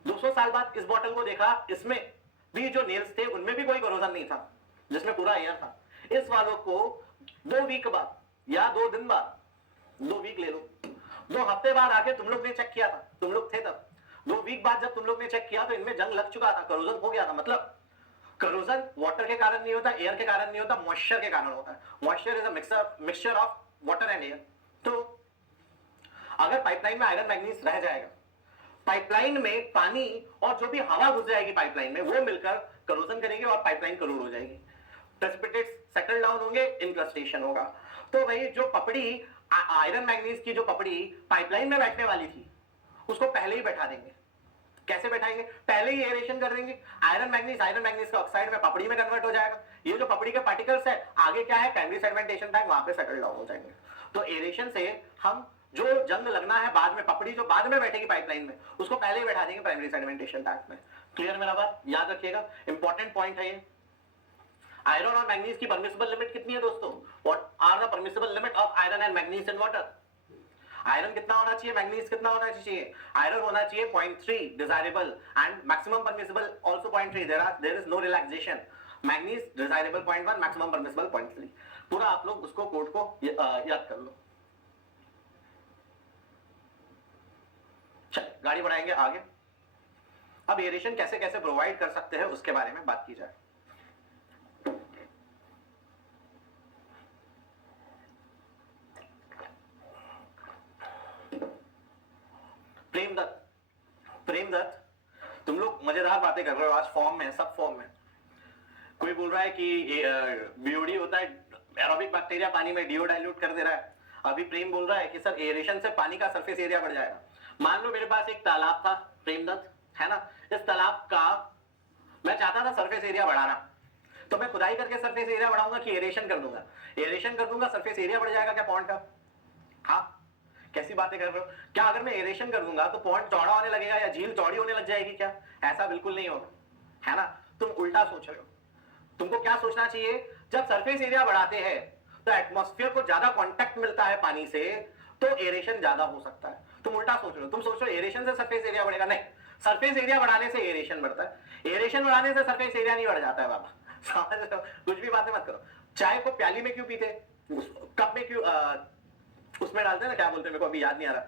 200 साल बाद इस बॉटल को देखा, इसमें भी जो नेल्स थे उनमें भी कोई करोजन नहीं था, जिसमें पूरा एयर था। इस वालों को 2 वीक बाद या 2 दिन बाद, 2 वीक ले लो, 2 हफ्ते बाद आके तुम लोग ने चेक किया था, तुम लोग थे तब, 2 वीक बाद जब तुम लोग ने चेक किया तो इनमें जंग लग चुका था, करोजन हो गया था। मतलब करोजन वाटर के कारण नहीं होता, एयर के कारण नहीं होता, मॉइस्चर के कारण होता है। Moisture is a mixture of water and air. तो अगर पाइपलाइन में आयरन मैग्नीज रह जाएगा, पाइपलाइन में पानी और जो भी हवा घुस जाएगी पाइपलाइन में, वो मिलकर करोजन करेंगे और पाइपलाइन करोड़ हो जाएगी, प्रेसिपिटेट्स सेटल डाउन होंगे, इनक्रस्टेशन होगा। तो भाई जो पपड़ी, आयरन मैग्नीज की जो पपड़ी पाइपलाइन में बैठने वाली थी, उसको पहले ही बैठा देंगे। कैसे बैठाएंगे? पहले ही एरेशन कर देंगे। आयरन मैग्नीज का ऑक्साइड में पपड़ी में कन्वर्ट हो जाएगा। ये जो पपड़ी के पार्टिकल्स है आगे क्या है, प्राइमरी सेडिमेंटेशन टैंक, वहां पे सेटल डाउन हो जाएंगे। तो एरेशन से हम जो जंग लगना है बाद में, पपड़ी जो बाद में बैठेगी पाइपलाइन में, उसको पहले ही बैठा देंगे प्राइमरी सेडिमेंटेशन टैंक में। क्लियर मेरा बात? याद रखिएगा, इंपॉर्टेंट पॉइंट है ये। आयरन और मैग्नीज की परमिसिबल लिमिट कितनी है दोस्तों? What are the permissible limit of iron and manganese in water? Iron कितना होना चाहिए, मैग्नीज कितना होना चाहिए? आयरन होना चाहिए 0.3 desirable and maximum permissible also 0.3, there is no relaxation. Manganese desirable 0.1, maximum permissible 0.3। पूरा आप लोग उसको कोड को याद कर लो। चलिए गाड़ी बढ़ाएंगे आगे। अब एरेशन कैसे कैसे प्रोवाइड कर सकते हैं उसके बारे में बात की जाए। प्रेम दत्त, तुम लोग मजेदार बातें कर रहे हो आज, फॉर्म में, सब फॉर्म में। कोई बोल रहा है कि बीओडी होता है, एरोबिक बैक्टीरिया पानी में डीओ डाइल्यूट कर दे रहा है। अभी प्रेम बोल रहा है कि सर एरेशन से पानी का सरफेस एरिया बढ़ जाएगा। मान लो मेरे पास एक तालाब था प्रेम दत्त, है ना, इस तालाब का मैं चाहता था सरफेस एरिया बढ़ाना, तो मैं खुदाई करके सरफेस एरिया बढ़ाऊंगा कि एरेशन कर दूंगा? एरेशन कर दूंगा, सरफेस एरिया बढ़ जाएगा क्या पॉन्ड का? हाँ, कैसी बातें कर रहे हो? क्या अगर मैं एरेशन कर दूंगा तो पॉन्ड चौड़ा होने लगेगा या झील चौड़ी होने लग जाएगी क्या? ऐसा बिल्कुल नहीं होगा, है ना। तुम उल्टा सोच रहे हो। तुमको क्या सोचना चाहिए, जब सरफेस एरिया बढ़ाते हैं तो एटमॉस्फेयर को ज्यादा कांटेक्ट मिलता है पानी से, तो एरेशन ज्यादा हो सकता है। तुम उल्टा सोच रहे हो, तुम सोच रहे हो एरेशन से सरफेस एरिया बढ़ेगा। नहीं, सरफेस एरिया बढ़ाने से एरेशन बढ़ता है, एरेशन बढ़ाने से सरफेस एरिया नहीं बढ़ जाता है बाबा। समझ रहे हो? कुछ भी बातें मत करो। चाय को प्याली में क्यों पीते, कप में क्यों उसमें डालते हैं ना, क्या बोलते हैं, मेरे को अभी याद नहीं आ रहा,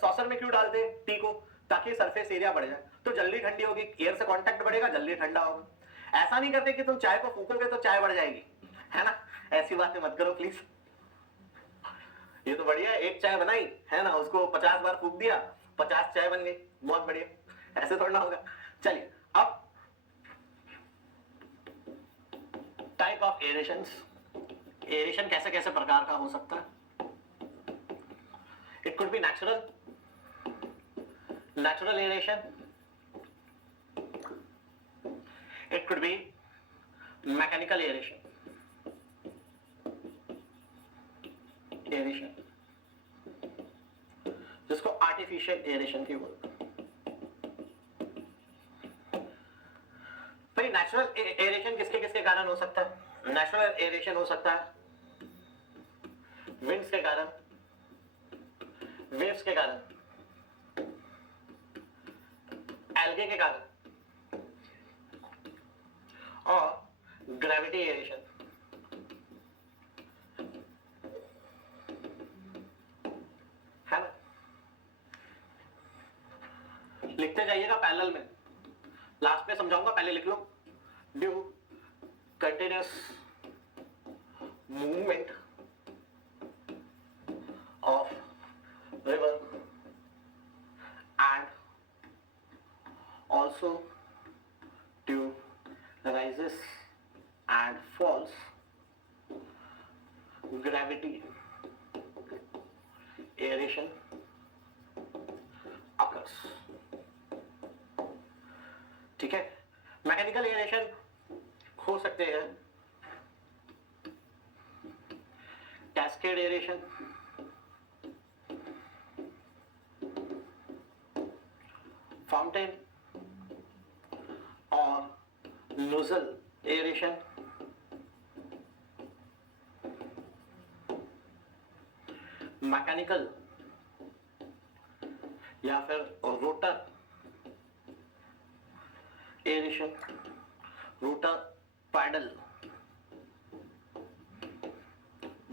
सॉसर में क्यों डालते टी को? ताकि सरफेस एरिया बढ़ जाए, तो जल्दी ठंडी होगी, एयर से कांटेक्ट बढ़ेगा, जल्दी ठंडा होगा। ऐसा नहीं करते कि तुम चाय को फूकोगे तो चाय बढ़ जाएगी, है ना। ऐसी बातें मत करो प्लीज। ये तो बढ़िया, एक चाय बनाई है ना, उसको 50 बार फूक दिया, 50 चाय बन गई, बहुत बढ़िया। ऐसे थोड़ा होगा। चलिए अब टाइप ऑफ एरेशन, एरेशन कैसे कैसे प्रकार का हो सकता है। It could be natural aeration. It could be mechanical aeration. जिसको artificial aeration की बोलते हैं। भाई नेचुरल एरेशन किसके किसके कारण हो सकता है? नेचुरल एरेशन हो सकता है विंड्स के कारण, वेव्स के कारण, एल्गे के कारण और ग्रेविटी एरेशन। है ना? लिखते जाइएगा पैरेलल में, लास्ट में समझाऊंगा, पहले लिख लो। Due continuous movement of river and also due rises and falls gravity aeration occurs। ठीक है, मैकेनिकल एयरेशन हो सकते हैं कैस्केड एयरेशन, फाउंटेन और नोजल एयरेशन, मैकेनिकल या फिर rotor aeration, rotor paddle,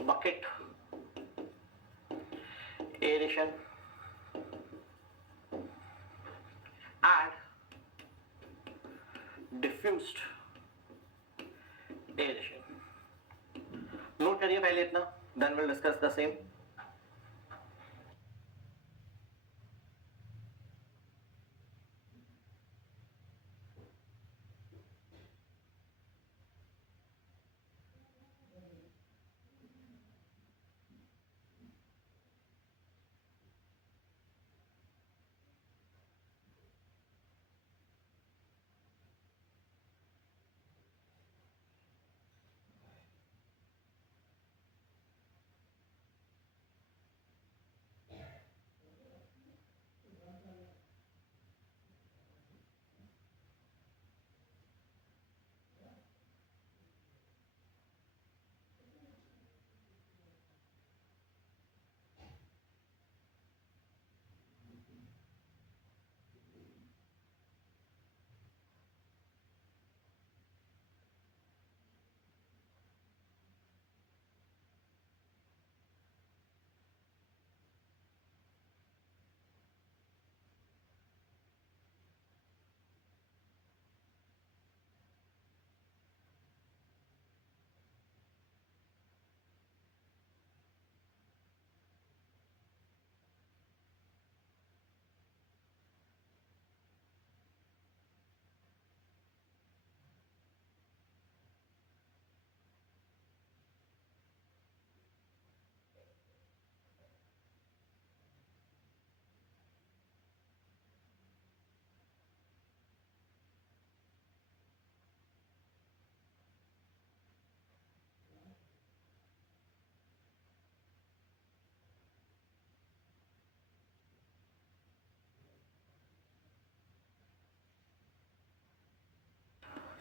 bucket aeration and diffused aeration। Note करिए पहले इतना, then we'll discuss the same।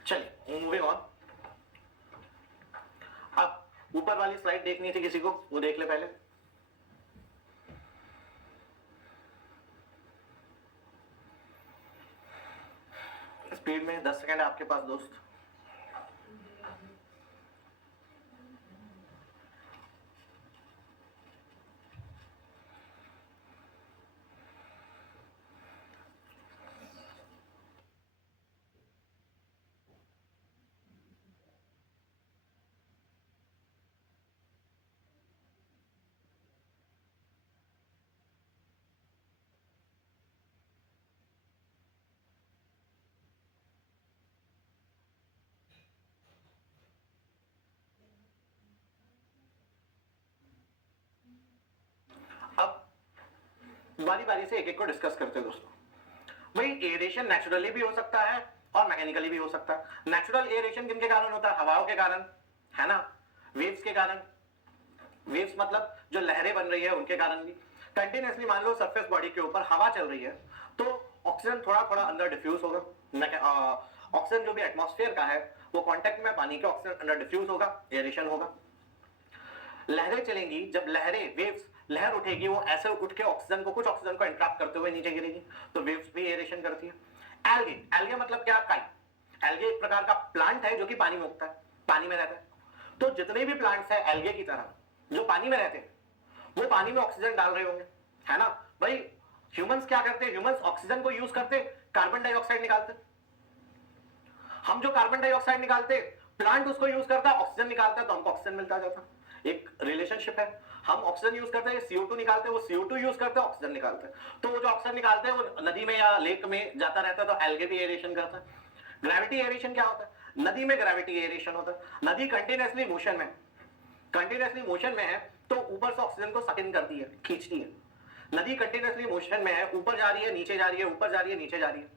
चलिए मूविंग ऑन। अब ऊपर वाली स्लाइड देखनी थी किसी को, वो देख ले पहले। स्पीड में 10 सेकंड आपके पास दोस्त। अब बारी बारी से एक एक को डिस्कस करते हैं दोस्तों। भाई एयरेशन नेचुरली भी हो सकता है और मैकेनिकली भी हो सकता है। नेचुरल एयरेशन किनके कारण होता है? हवाओं के कारण, है ना, वेव्स के कारण। वेव्स मतलब जो लहरें बन रही है उनके कारण भी। कंटिन्यूसली मान लो सरफेस बॉडी के ऊपर हवा चल रही है तो ऑक्सीजन थोड़ा थोड़ा अंदर डिफ्यूज होगा, ऑक्सीजन जो भी एटमॉस्फेयर का है वो कांटेक्ट में पानी के ऑक्सीजन अंदर डिफ्यूज होगा, एयरेशन होगा। लहरें चलेंगी, जब लहरें वेव्स लहर उठेगी वो ऐसे उठ के ऑक्सीजन को, कुछ ऑक्सीजन को इंट्रैप करते हुए नीचे गिरेगी, तो वेव्स भी एयरेशन करती है। एल्गे, एल्गे मतलब क्या? काई। एल्गे एक प्रकार का प्लांट है जो कि पानी में उगता है, पानी में रहता है। तो जितने भी प्लांट्स हैं एल्गे की तरह जो पानी में रहते हैं वो पानी में ऑक्सीजन डाल रहे होंगे, है ना भाई। ह्यूमंस क्या करते हैं? ह्यूमंस ऑक्सीजन को यूज करते, कार्बन डाइऑक्साइड निकालते। हम जो कार्बन डाइऑक्साइड निकालते, प्लांट उसको यूज करता, ऑक्सीजन निकालता, तो हमको ऑक्सीजन मिलता जाता। एक रिलेशनशिप है। हम ऑक्सीजन यूज करते हैं, CO2 निकालते हैं, वो CO2 यूज करते हैं, ऑक्सीजन निकालते हैं। तो वो जो ऑक्सीजन निकालते हैं वो नदी में या लेक में जाता रहता है, तो एल्गे भी एरेशन करता है। ग्रेविटी एरेशन क्या होता है? नदी में ग्रेविटी एरेशन होता है। नदी कंटिन्यूअसली मोशन में, कंटिन्यूअसली मोशन में है तो ऊपर से ऑक्सीजन को सक इन करती है, खींचती है। नदी कंटिन्यूअसली मोशन में है, ऊपर जा रही है, नीचे जा रही है, ऊपर जा रही है, नीचे जा रही है।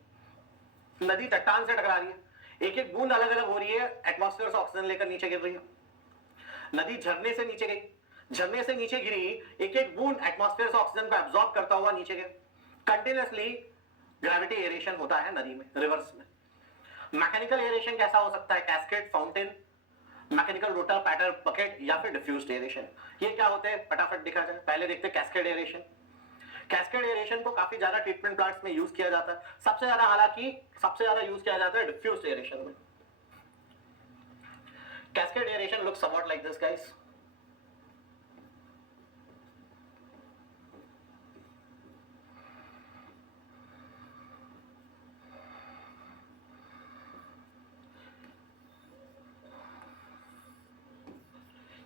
नदी चट्टान से टकरा रही है, एक एक बूंद अलग अलग हो रही है, एटमॉस्फेयर से ऑक्सीजन लेकर नीचे गिर रही है। नदी झरने से नीचे गई, झरने से नीचे गिरी, एक एक बूंद एटमॉस्फेयर से ऑक्सीजन को एब्जॉर्ब करता हुआ नीचे गया। कंटिन्यूअसली ग्रेविटी एरेशन होता है नदी में, रिवर्स में। मैकेनिकल एरेशन कैसा हो सकता है? कैस्केड, फाउंटेन, मैकेनिकल रोटर, पैटर, बकेट या फिर डिफ्यूज्ड एरेशन। ये क्या होते हैं फटाफट देखा जाए। पहले देखते हैं कैस्केड एरेशन। कैस्केड एरेशन को काफी ज्यादा ट्रीटमेंट प्लांट्स में यूज किया जाता है। सबसे ज्यादा, हालांकि सबसे ज्यादा यूज किया जाता है डिफ्यूज्ड एरेशन में। Cascade aeration looks somewhat like this, guys.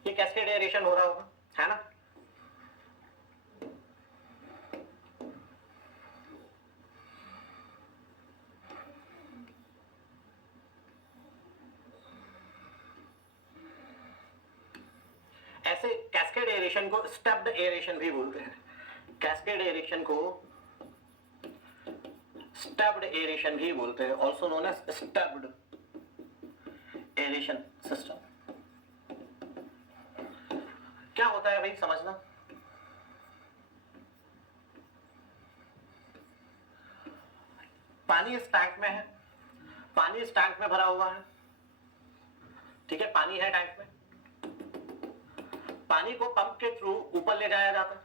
ये कैस्केड एरेशन हो रहा होगा, है ना। ऐसे कैस्केड एरेशन को स्टेप्ड एरेशन भी बोलते हैं। कैस्केड एरेशन को स्टेप्ड एरेशन भी बोलते हैं, also known as stepped aeration system. क्या होता है भाई, समझना। पानी इस टैंक में है, पानी इस टैंक में भरा हुआ है, ठीक है। पानी है टैंक में, पानी को पंप के थ्रू ऊपर ले जाया जाता है,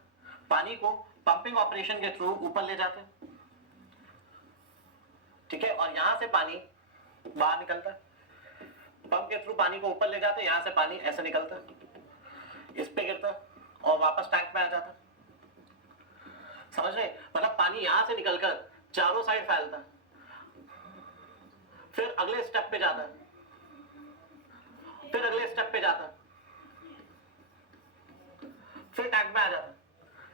पानी को पंपिंग ऑपरेशन के थ्रू ऊपर ले जाते हैं, ठीक है। और यहां से पानी बाहर निकलता है, पंप के थ्रू पानी को ऊपर ले जाते हैं, यहां से पानी ऐसे निकलता है, इस पे गिरता है और वापस टैंक में आ जाता है। समझ रहे? मतलब पानी यहां से निकलकर चारों साइड फैलता है, फिर अगले स्टेप पे जाता है, फिर अगले स्टेप पे जाता है, फिर टैंक में आ जाता है।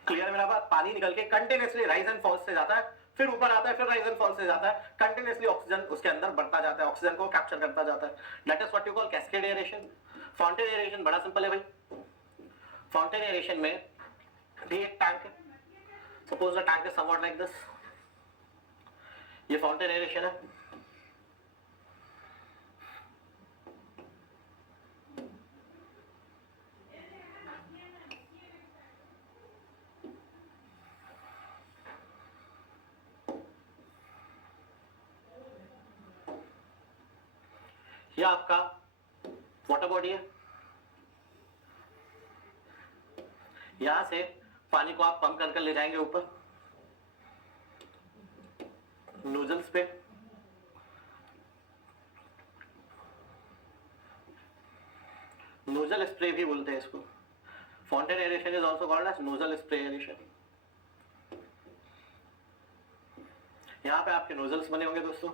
क्लियर मेरा बात? पानी निकल के कंटिन्यूअसली राइज एंड फॉल्स से जाता है, फिर ऊपर आता है, फिर राइज एंड फॉल्स से जाता है, कंटिन्यूअसली ऑक्सीजन उसके अंदर बढ़ता जाता है, ऑक्सीजन को कैप्चर करता जाता है। That is what you call cascade aeration. Fountain aeration बड़ा सिंपल है भाई। फाउंटेन एरेशन में भी एक टैंक है, suppose the tank is somewhat like this. ये फाउंटेन एरेशन है। ये आपका वाटर बॉडी है, यहां से पानी को आप पंप कर ले जाएंगे ऊपर नोजल्स पे, नोजल स्प्रे भी बोलते हैं इसको। Fountain aeration is also called as nozzle spray aeration. यहां पे आपके नोजल्स बने होंगे दोस्तों,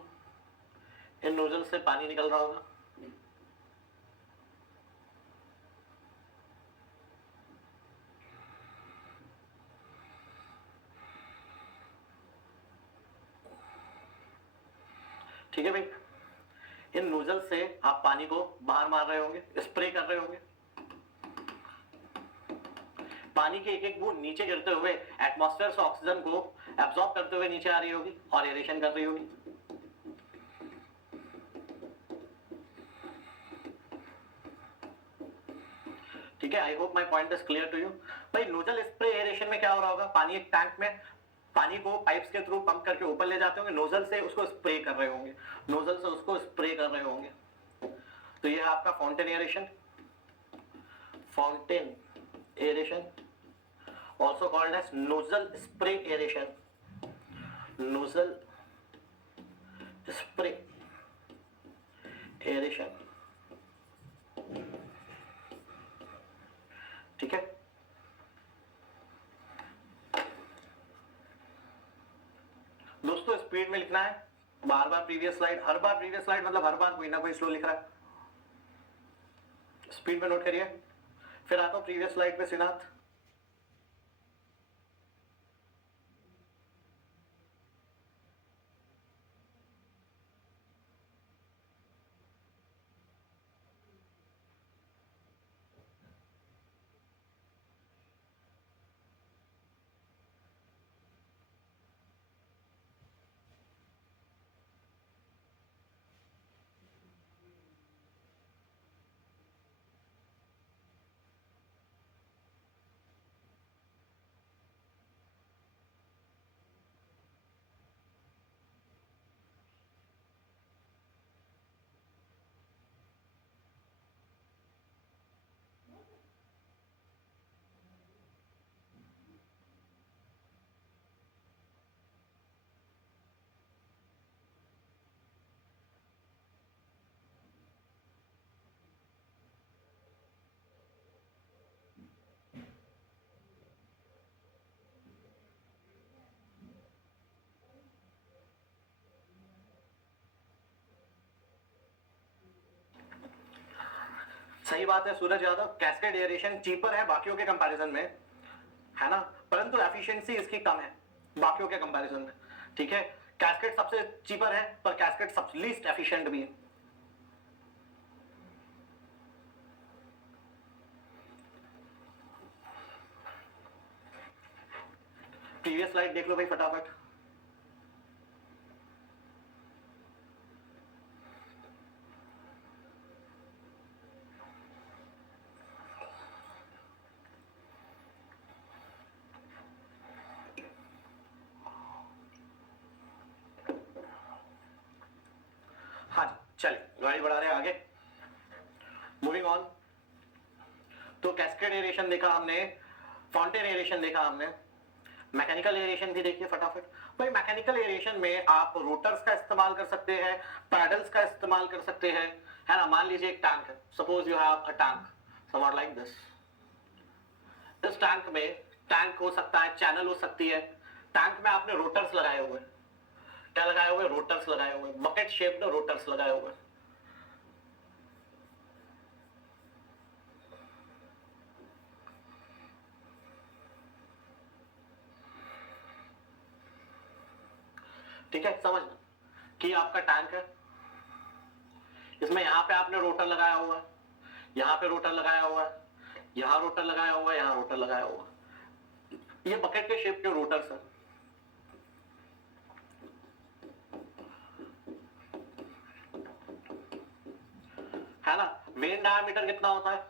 इन नोजल से पानी निकल रहा होगा, ठीक है भाई। इन नोजल से आप पानी को बाहर मार रहे होंगे, स्प्रे कर रहे होंगे, पानी के एक एक बूंद नीचे गिरते हुए एटमॉस्फेयर से ऑक्सीजन को एब्जॉर्ब करते हुए नीचे आ रही होगी और एरेशन कर रही होगी। ठीक है, I hope my point is clear to you. भाई नोजल स्प्रे एरेशन में क्या हो रहा होगा, पानी एक टैंक में पानी को पाइप्स के थ्रू पंप करके ऊपर ले जाते होंगे, नोजल से उसको स्प्रे कर रहे होंगे, नोजल से उसको स्प्रे कर रहे होंगे। तो ये है आपका fountain aeration, fountain aeration also called as nozzle spray aeration, nozzle spray aeration, ठीक है। दोस्तों स्पीड में लिखना है, बार बार प्रीवियस स्लाइड, हर बार प्रीवियस स्लाइड मतलब हर बार कोई ना कोई स्लो लिख रहा है, स्पीड में नोट करिए। फिर आता हूं प्रीवियस स्लाइड पे श्रीनाथ। सही बात है Suraj Yadav, cascade aeration cheaper है बाकियों के कंपैरिजन में, है ना, परंतु एफिशिएंसी इसकी कम है बाकियों के कंपैरिजन में, ठीक है। कैस्केड सबसे चीपर है पर कैस्केड सबसे लीस्ट एफिशिएंट भी है। प्रीवियस स्लाइड देख लो भाई फटाफट। हाँ जी चलिए गाड़ी बढ़ा रहे हैं आगे, मूविंग ऑन। तो कैस्केड एरेशन देखा हमने, फाउंटेन एरेशन देखा हमने, मैकेनिकल एरेशन भी देखिए फटाफट। भाई मैकेनिकल एरेशन में आप रोटर्स का इस्तेमाल कर सकते हैं, पैडल्स का इस्तेमाल कर सकते हैं, है ना। मान लीजिए एक टैंक है, suppose you have a tank somewhat like this. इस टैंक में टैंक हो सकता है, चैनल हो सकती है, टैंक में आपने रोटर्स लगाए हुए, क्या लगाए हुए, रोटर्स लगाए हुए, बकेट शेप्ड रोटर्स लगाए हुए। ठीक है, समझ कि आपका टैंक है, इसमें यहां पे आपने रोटर लगाया हुआ है, यहां पे रोटर लगाया हुआ है, यहां रोटर लगाया हुआ है, यहां रोटर लगाया हुआ है। ये बकेट के शेप के रोटर्स हैं। है ना। वेन डायमीटर कितना होता है,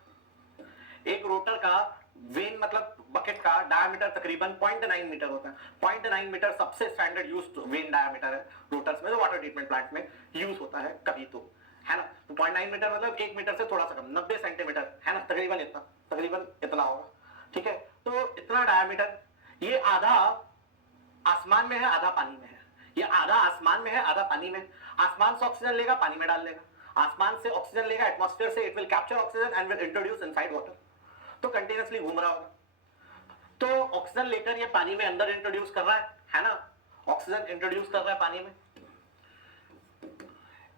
एक रोटर का वेन मतलब बकेट का डायमीटर तकरीबन 0.9 मीटर होता है। 0.9 मीटर सबसे स्टैंडर्ड यूज्ड वेन डायमीटर है रोटर्स में, जो वाटर ट्रीटमेंट प्लांट में यूज होता है कभी तो, है ना। तो 0.9 मीटर मतलब 1 मीटर से थोड़ा सा कम, 90 सेंटीमीटर, है ना, तकरीबन इतना होगा, ठीक है। तो इतना डायमीटर, ये आधा आसमान में है आधा पानी में है, ये आधा आसमान में है आधा पानी में। आसमान से ऑक्सीजन लेगा पानी में डाल देगा, आसमान से ऑक्सीजन लेगा एटमॉस्फेयर से, it will capture oxygen and will introduce inside water. तो कंटिन्यूअसली घूम रहा होगा, तो ऑक्सीजन लेकर ये पानी में अंदर इंट्रोड्यूस कर रहा है ना, ऑक्सीजन इंट्रोड्यूस कर रहा है पानी में,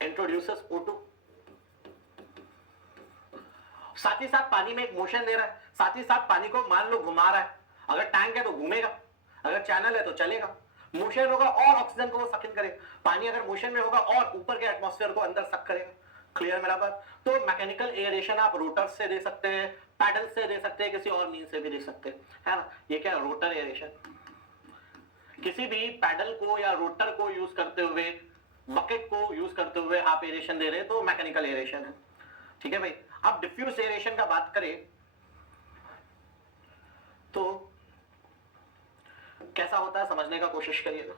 इंट्रोड्यूसेस O2, साथ ही साथ पानी में एक मोशन दे रहा है, साथ ही साथ पानी को मान लो घुमा रहा है। अगर टैंक है तो घूमेगा, अगर चैनल है तो चलेगा, मोशन होगा और ऑक्सीजन को वो सक इन करेगा। पानी अगर मोशन में होगा और ऊपर के एटमॉस्फेयर को अंदर सक करेगा। क्लियर मेरा बात। तो मैकेनिकल एयरेशन आप रोटर से दे सकते हैं, पैडल से दे सकते हैं, किसी और मीन से भी दे सकते हैं, है ना। ये क्या है, रोटर एयरेशन। किसी भी पैडल को या रोटर को यूज करते हुए, बकेट को यूज करते हुए आप एयरेशन दे रहे हैं तो मैकेनिकल एयरेशन है, ठीक है भाई। अब डिफ्यूज एयरेशन का बात करें तो कैसा होता है समझने का कोशिश करिएगा।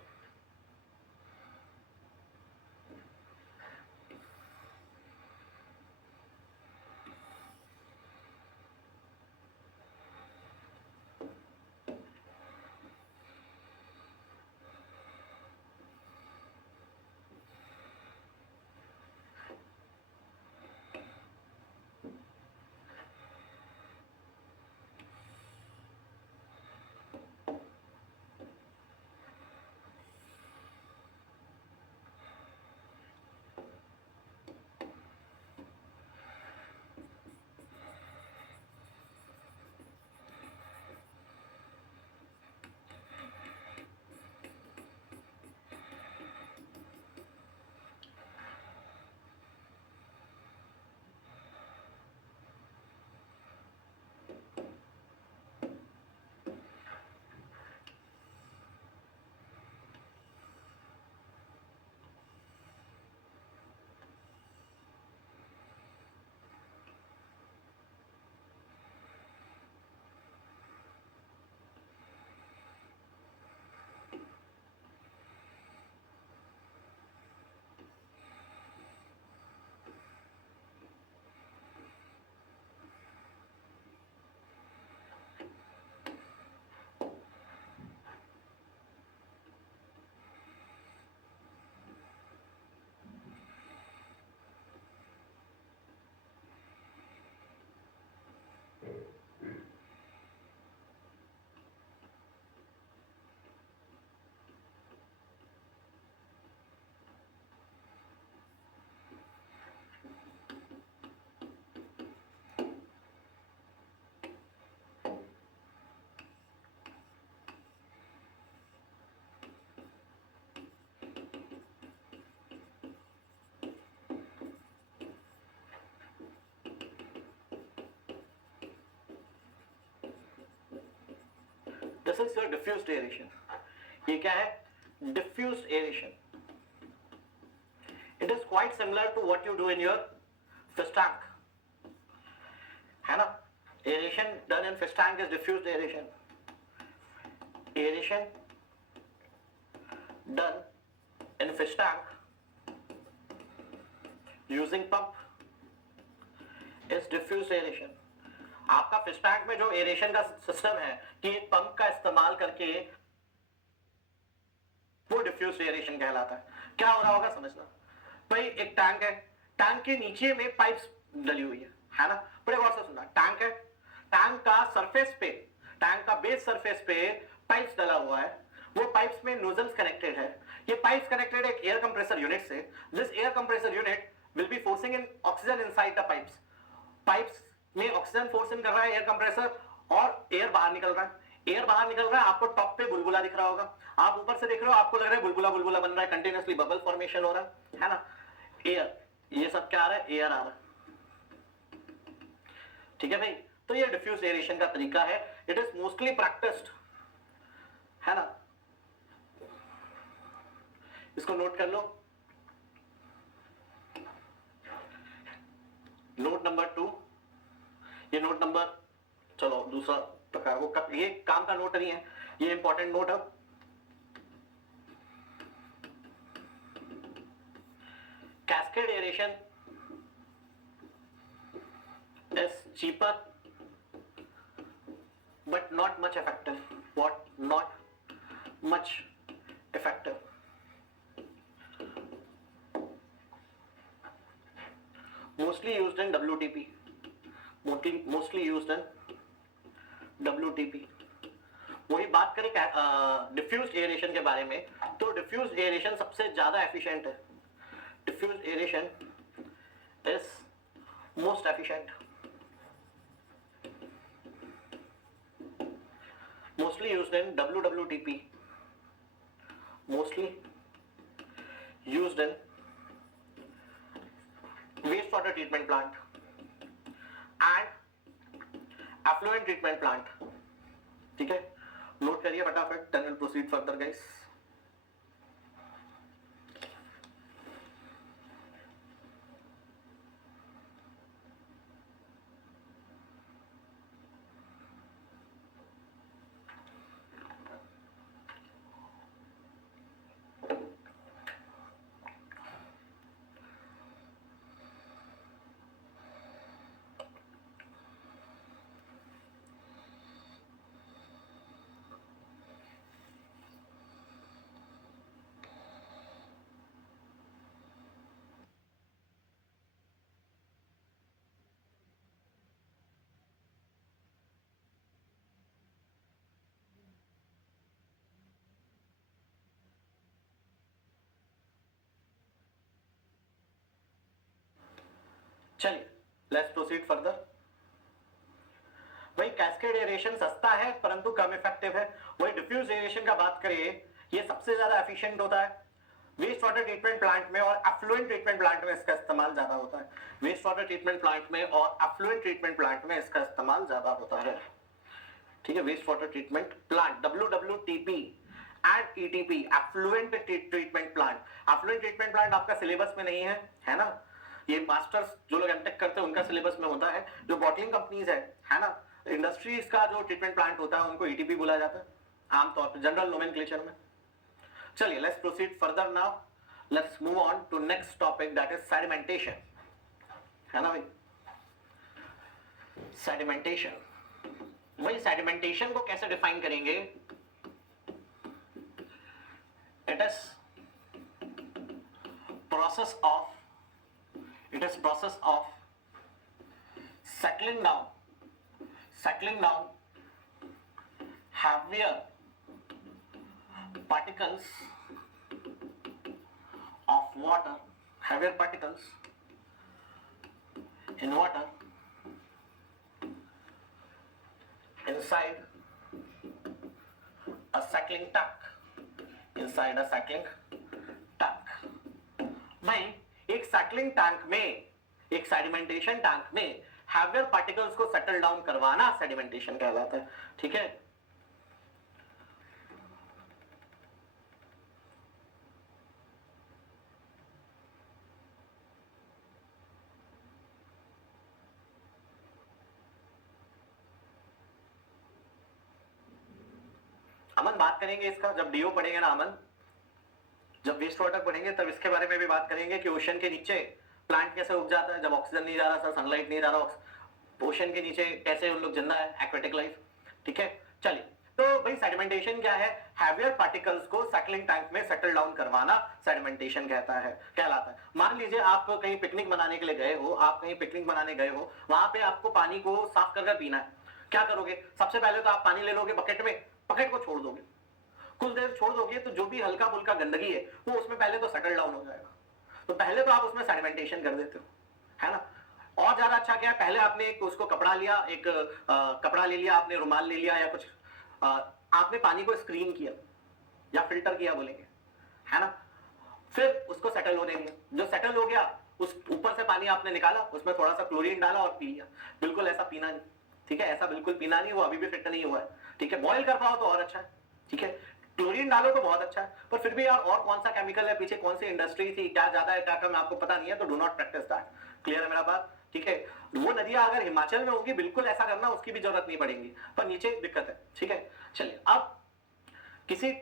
This is your diffused aeration. ये क्या है? Diffused aeration. It is quite similar to what you do in your fish tank, है ना? Aeration done in fish tank is diffused aeration. Aeration done in fish tank using pump is diffused aeration. आपका fish tank में जो aeration का system है कि एक pump का इस्तेमाल करके, वो डिफ्यूज्ड एरेशन कहलाता है। क्या हो रहा होगा समझना भाई, एक टैंक है, टैंक के नीचे में पाइप्स डली हुई है ना? बड़े गौर से सुनना। टैंक है, टैंक का सरफेस पे, टैंक का बेस सरफेस पे पाइप्स डला हुआ है। वो पाइप्स में नोजल्स कनेक्टेड है। ये पाइप्स कनेक्टेड है एक एयर कंप्रेसर यूनिट से। This air compressor unit will be forcing in oxygen inside the pipes. Pipes में ऑक्सीजन फोर्स इन कर रहा है एयर कंप्रेसर, और एयर बाहर निकल रहा है। एयर बाहर निकल रहा है, आपको टॉप पे बुलबुला दिख रहा होगा। आप ऊपर से देख रहे हो, आपको लग रहा है बुलबुला बुलबुला बन रहा है, कंटिन्यूअसली बबल फॉर्मेशन हो रहा है ना? एयर, ये सब क्या आ रहा है? एयर आ रहा है। ठीक है भाई, तो ये डिफ्यूज एरेशन का तरीका है। इट इज मोस्टली प्रैक्टिस्ड, है ना? इसको नोट कर लो। नोट नंबर 2, ये नोट नंबर, चलो दूसरा प्रकार, वो ये काम का नोट नहीं है, ये इंपॉर्टेंट नोट है। Cascade aeration is cheaper but not much effective. What? Not much effective. Mostly used in WTP. Mostly used in WTP. वही बात करें डिफ्यूज्ड एरेशन के बारे में, तो डिफ्यूज्ड एरेशन सबसे ज्यादा एफिशिएंट है। Diffused aeration is most efficient. Mostly used in WWTP. Mostly used in wastewater treatment plant and effluent treatment plant. ठीक है, नोट करिए फटाफट, then we'll proceed further guys. चलिए लेट्स प्रोसीड फर्दर। वही cascade aeration सस्ता है परंतु कम इफेक्टिव है। वही डिफ्यूज एरेशन का बात करें, ये सबसे ज्यादा एफिशिएंट होता है वेस्ट वाटर ट्रीटमेंट प्लांट में और एफ्लुएंट ट्रीटमेंट प्लांट में इसका इस्तेमाल ज्यादा होता है। वेस्ट वाटर ट्रीटमेंट प्लांट में और एफ्लुएंट ट्रीटमेंट प्लांट में इसका इस्तेमाल ज्यादा होता है। ठीक है, waste water treatment plant WWTP and ETP effluent treatment plant. Effluent treatment plant आपका सिलेबस में नहीं है ना, ये मास्टर्स जो लोग एमटेक करते हैं उनका सिलेबस में होता है। जो बॉटलिंग कंपनीज है ना, इंडस्ट्रीज का जो ट्रीटमेंट प्लांट होता है उनको ETP बोला जाता है आमतौर पर जनरल नोमेनक्लेचर में। चलिए let's proceed further now, let's move on to next topic that is sedimentation, है ना भाई। सेडिमेंटेशन, वही सेडिमेंटेशन को कैसे डिफाइन करेंगे? It is process of settling down heavier particles of water, heavier particles in water inside a settling tank, inside a settling tank। मैं एक settling tank में, एक सेडिमेंटेशन टैंक में हैवियर पार्टिकल्स को सेटल डाउन करवाना sedimentation कहलाता है। ठीक है, अमन बात करेंगे इसका जब डीओ पढ़ेंगे ना अमन, जब वेस्ट वाटर पढ़ेंगे तब इसके बारे में भी बात करेंगे कि ओशन के नीचे प्लांट कैसे उग जाता है जब ऑक्सीजन नहीं जा रहा था, सनलाइट नहीं जा रहा, ओशन के नीचे कैसे उन लोग जिंदा है, एक्वेटिक लाइफ। ठीक है, चलिए तो भाई सेडिमेंटेशन क्या है? हैवियर पार्टिकल्स को सेटलिंग टैंक में सेटल डाउन करवाना सेडिमेंटेशन कहलाता है। मान लीजिए आप कहीं पिकनिक मनाने के लिए गए हो, वहां पे आपको पानी को साफ करके पीना है। क्या करोगे? सबसे पहले तो आप पानी ले लोगे बकेट में, बकेट को छोड़ दोगे, कुछ देर छोड़ दोगे तो जो भी हल्का फुल्का गंदगी है वो उसमें पहले तो सेटल डाउन हो जाएगा। तो पहले तो आप उसमें सेडिमेंटेशन कर देते हो, है ना। और ज्यादा अच्छा क्या है, पहले आपने एक उसको कपड़ा लिया, एक कपड़ा ले लिया, आपने रुमाल ले लिया या कुछ, आपने पानी को स्क्रीन किया या फिल्टर किया बोलेंगे, है ना। फिर उसको सेटल होने दिया, जो सेटल हो गया उस ऊपर से पानी आपने निकाला, उसमें थोड़ा सा क्लोरीन डाला और पी लिया। बिल्कुल ऐसा पीना नहीं, ठीक है, ऐसा बिल्कुल पीना नहीं, वो अभी भी फिट नहीं हुआ है। ठीक है, बॉयल कर पाओ तो और अच्छा है। ठीक है, क्लोरीन डालो तो बहुत अच्छा है, पर फिर भी यार और कौन सा केमिकल है, पीछे कौन सी इंडस्ट्री थी, क्या ज्यादा है क्या कम है आपको पता नहीं है, तो do not practice that. Clear है मेरा बात? ठीक है, वो नदियां अगर हिमाचल में होगी बिल्कुल ऐसा करना, उसकी भी जरूरत नहीं पड़ेगी, पर नीचे दिक्कत है। ठीक है, चलिए अब किसी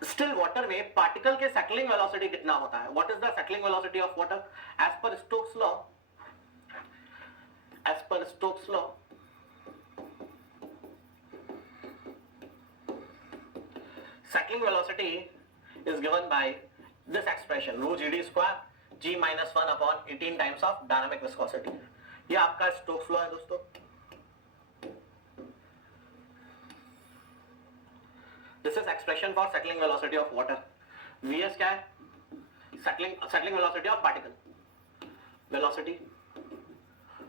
स्टिल वाटर में पार्टिकल के सेटलिंग वेलोसिटी कितना होता है? What is the settling velocity of water as per Stokes law? As per Stokes law settling velocity is given by this expression rho GD square G minus 1 upon 18 times of dynamic viscosity। ये आपका Stokes law है दोस्तों। This is expression for settling velocity of water। Vs क्या है? settling velocity of particle, velocity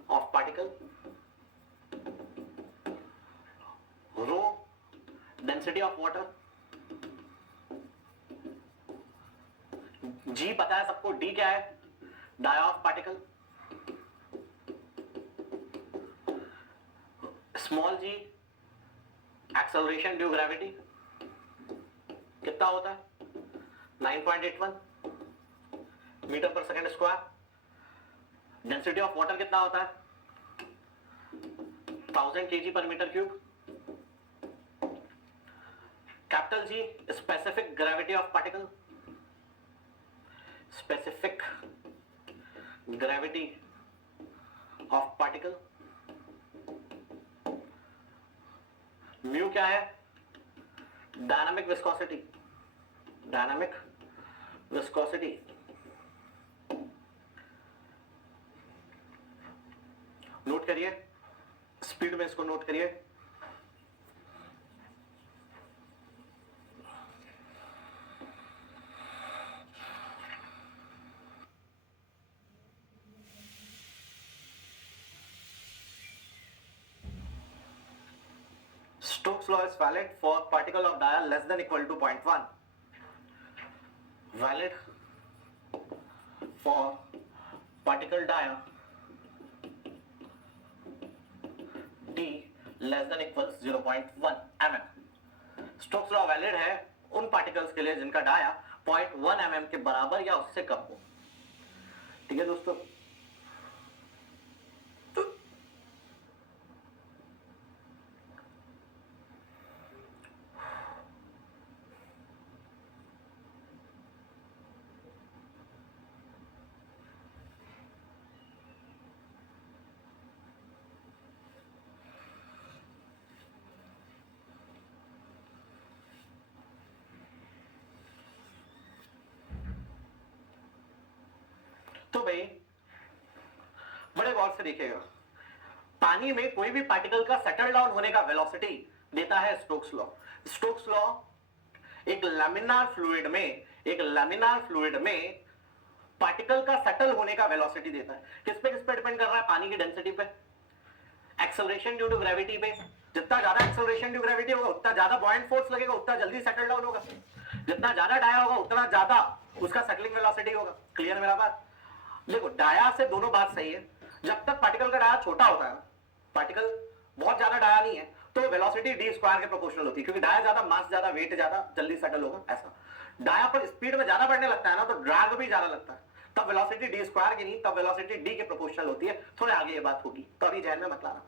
of particle, rho density of water, G पता है सबको, D क्या है? Dia of particle, small g acceleration due gravity कितना होता है? 9.81 मीटर पर second square. Density of water कितना होता है? 1000 kg पर metre cube. Capital G specific gravity of particle, specific gravity of particle। mu क्या है? dynamic viscosity, dynamic viscosity। Note करिए, स्पीड में इसको नोट करिए। Stokes law is valid for particle of dia less than equal to 0.1. Valid for particle dia d less than equals 0.1 mm. Stokes law valid है उन particles के लिए जिनका dia 0.1 mm के बराबर या उससे कम हो। ठीक है दोस्तों, तो भाई बड़े गौर से देखिएगा, पानी में कोई भी पार्टिकल का सेटल डाउन होने का वेलोसिटी देता है स्टोक्स लॉ। स्टोक्स लॉ एक लैमिनार फ्लूइड में पार्टिकल का सेटल होने का वेलोसिटी देता है। किस पे डिपेंड कर रहा है? पानी की डेंसिटी पे, एक्सेलरेशन ड्यू टू ग्रेविटी पे। जितना ज्यादा एक्सेलरेशन ड्यू ग्रेविटी होगा उतना ज्यादा बॉयंट फोर्स लगेगा, उतना जल्दी सेटल डाउन होगा। जितना ज्यादा डाया होगा उतना ज्यादा उसका सेटलिंग वेलोसिटी होगा। क्लियर मेरा बात? देखो, डाया से दोनों बात सही है। जब तक पार्टिकल का डाया छोटा होता है, पार्टिकल बहुत ज्यादा डाया नहीं है, तो वेलोसिटी डी स्क्वायर के प्रोपोर्शनल होती है, क्योंकि डाया ज्यादा, मास ज्यादा, वेट ज्यादा, जल्दी सेटल होगा। ऐसा डाया पर स्पीड में ज्यादा बढ़ने लगता है ना, तो ड्रैग भी ज्यादा लगता है, तब वेलोसिटी डी स्क्वायर की नहीं, तब वेलोसिटी डी के प्रोपोर्शनल होती है। थोड़े आगे ये बात होगी, तो अभी ध्यान में मत लाना।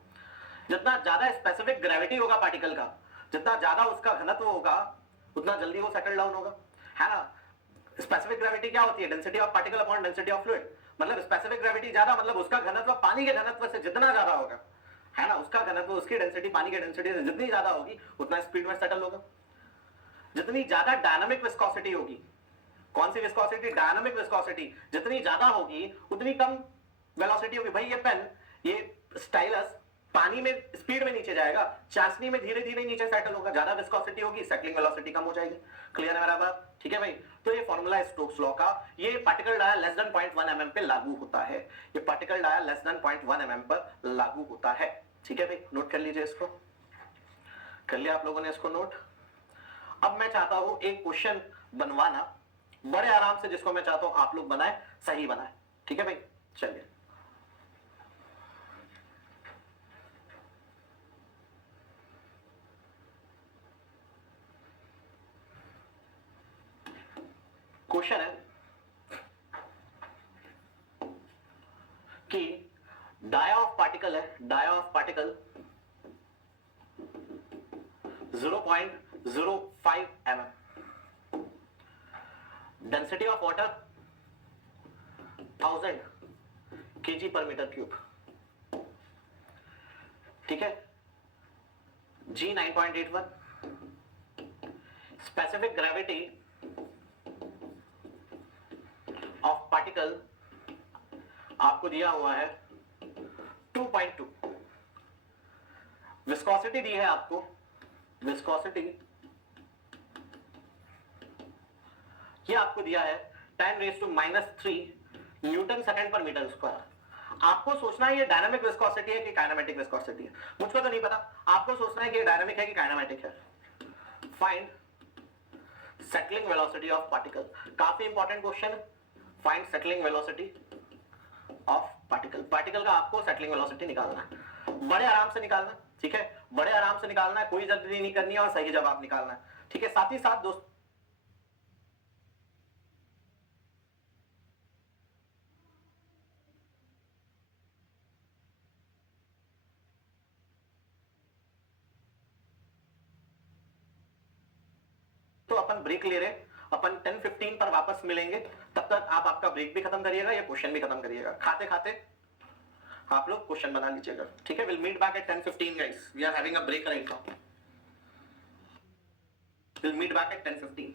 जितना ज्यादा स्पेसिफिक ग्रेविटी होगा पार्टिकल का, जितना ज्यादा उसका घनत्व होगा, उतना जल्दी वो सेटल डाउन होगा, है ना। स्पेसिफिक ग्रेविटी क्या होती है? Density of particle upon density of fluid. मतलब स्पेसिफिक ग्रेविटी ज्यादा, मतलब उसका घनत्व पानी के घनत्व से जितना ज्यादा होगा, है ना, उसका घनत्व, उसकी डेंसिटी पानी के डेंसिटी से जितनी ज्यादा होगी उतना स्पीड में सेटल होगा। जितनी ज्यादा डायनामिक विस्कोसिटी होगी, कौन सी विस्कोसिटी? Dynamic viscosity. जितनी ज्यादा होगी उतनी कम वेलोसिटी होगी। भाई ये पेन, ये स्टाइलस पानी में स्पीड में नीचे जाएगा, चाशनी में धीरे धीरे नीचे सेटल होगा। ज्यादा विस्कोसिटी होगी, सेटलिंग वेलोसिटी कम हो जाएगी। क्लियर है मेरा बात? ठीक है भाई, तो ये फॉर्मूला है स्टोक्स लॉ का। ये particle dia less than 0.1 mm पे लागू होता है। ये particle dia less than 0.1 mm पर लागू होता है। ठीक है भाई, नोट कर लीजिए इसको। कर लिया आप लोगों ने इसको नोट? अब मैं चाहता हूं एक क्वेश्चन बनवाना बड़े आराम से, जिसको मैं चाहता हूं आप लोग बनाए, सही बनाए। ठीक है भाई, चलिए। क्वेश्चन है कि डाया ऑफ पार्टिकल है, dia of particle 0.05 mm, density of water 1000 kg पर मीटर क्यूब। ठीक है, G 9.81, specific gravity of particle आपको दिया हुआ है 2.2, विस्कोसिटी दी है आपको, विस्कोसिटी ये आपको दिया है 10⁻³ न्यूटन सेकंड पर मीटर स्क्वायर। आपको सोचना है ये डायनामिक विस्कोसिटी है कि काइनेमेटिक विस्कोसिटी है। मुझको तो नहीं पता, आपको सोचना है कि ये डायनामिक है कि काइनेमेटिक है। Find settling velocity of particle, काफी इंपॉर्टेंट क्वेश्चन है। Find settling velocity of particle. Particle का आपको सेटलिंग वेलोसिटी निकालना है, बड़े आराम से निकालना है। ठीक है, बड़े आराम से निकालना है, कोई जल्दी नहीं करनी है, और सही जवाब निकालना है। ठीक है, साथ ही साथ दोस्त तो अपन ब्रेक ले रहे, अपन 10:15 पर वापस मिलेंगे। तब तक आप आपका ब्रेक भी खत्म करिएगा, या क्वेश्चन भी खत्म करिएगा। खाते खाते आप लोग क्वेश्चन बना लीजिएगा। ठीक है, will meet back at 10:15 guys, we are having a break right now. Will meet back at 10:15।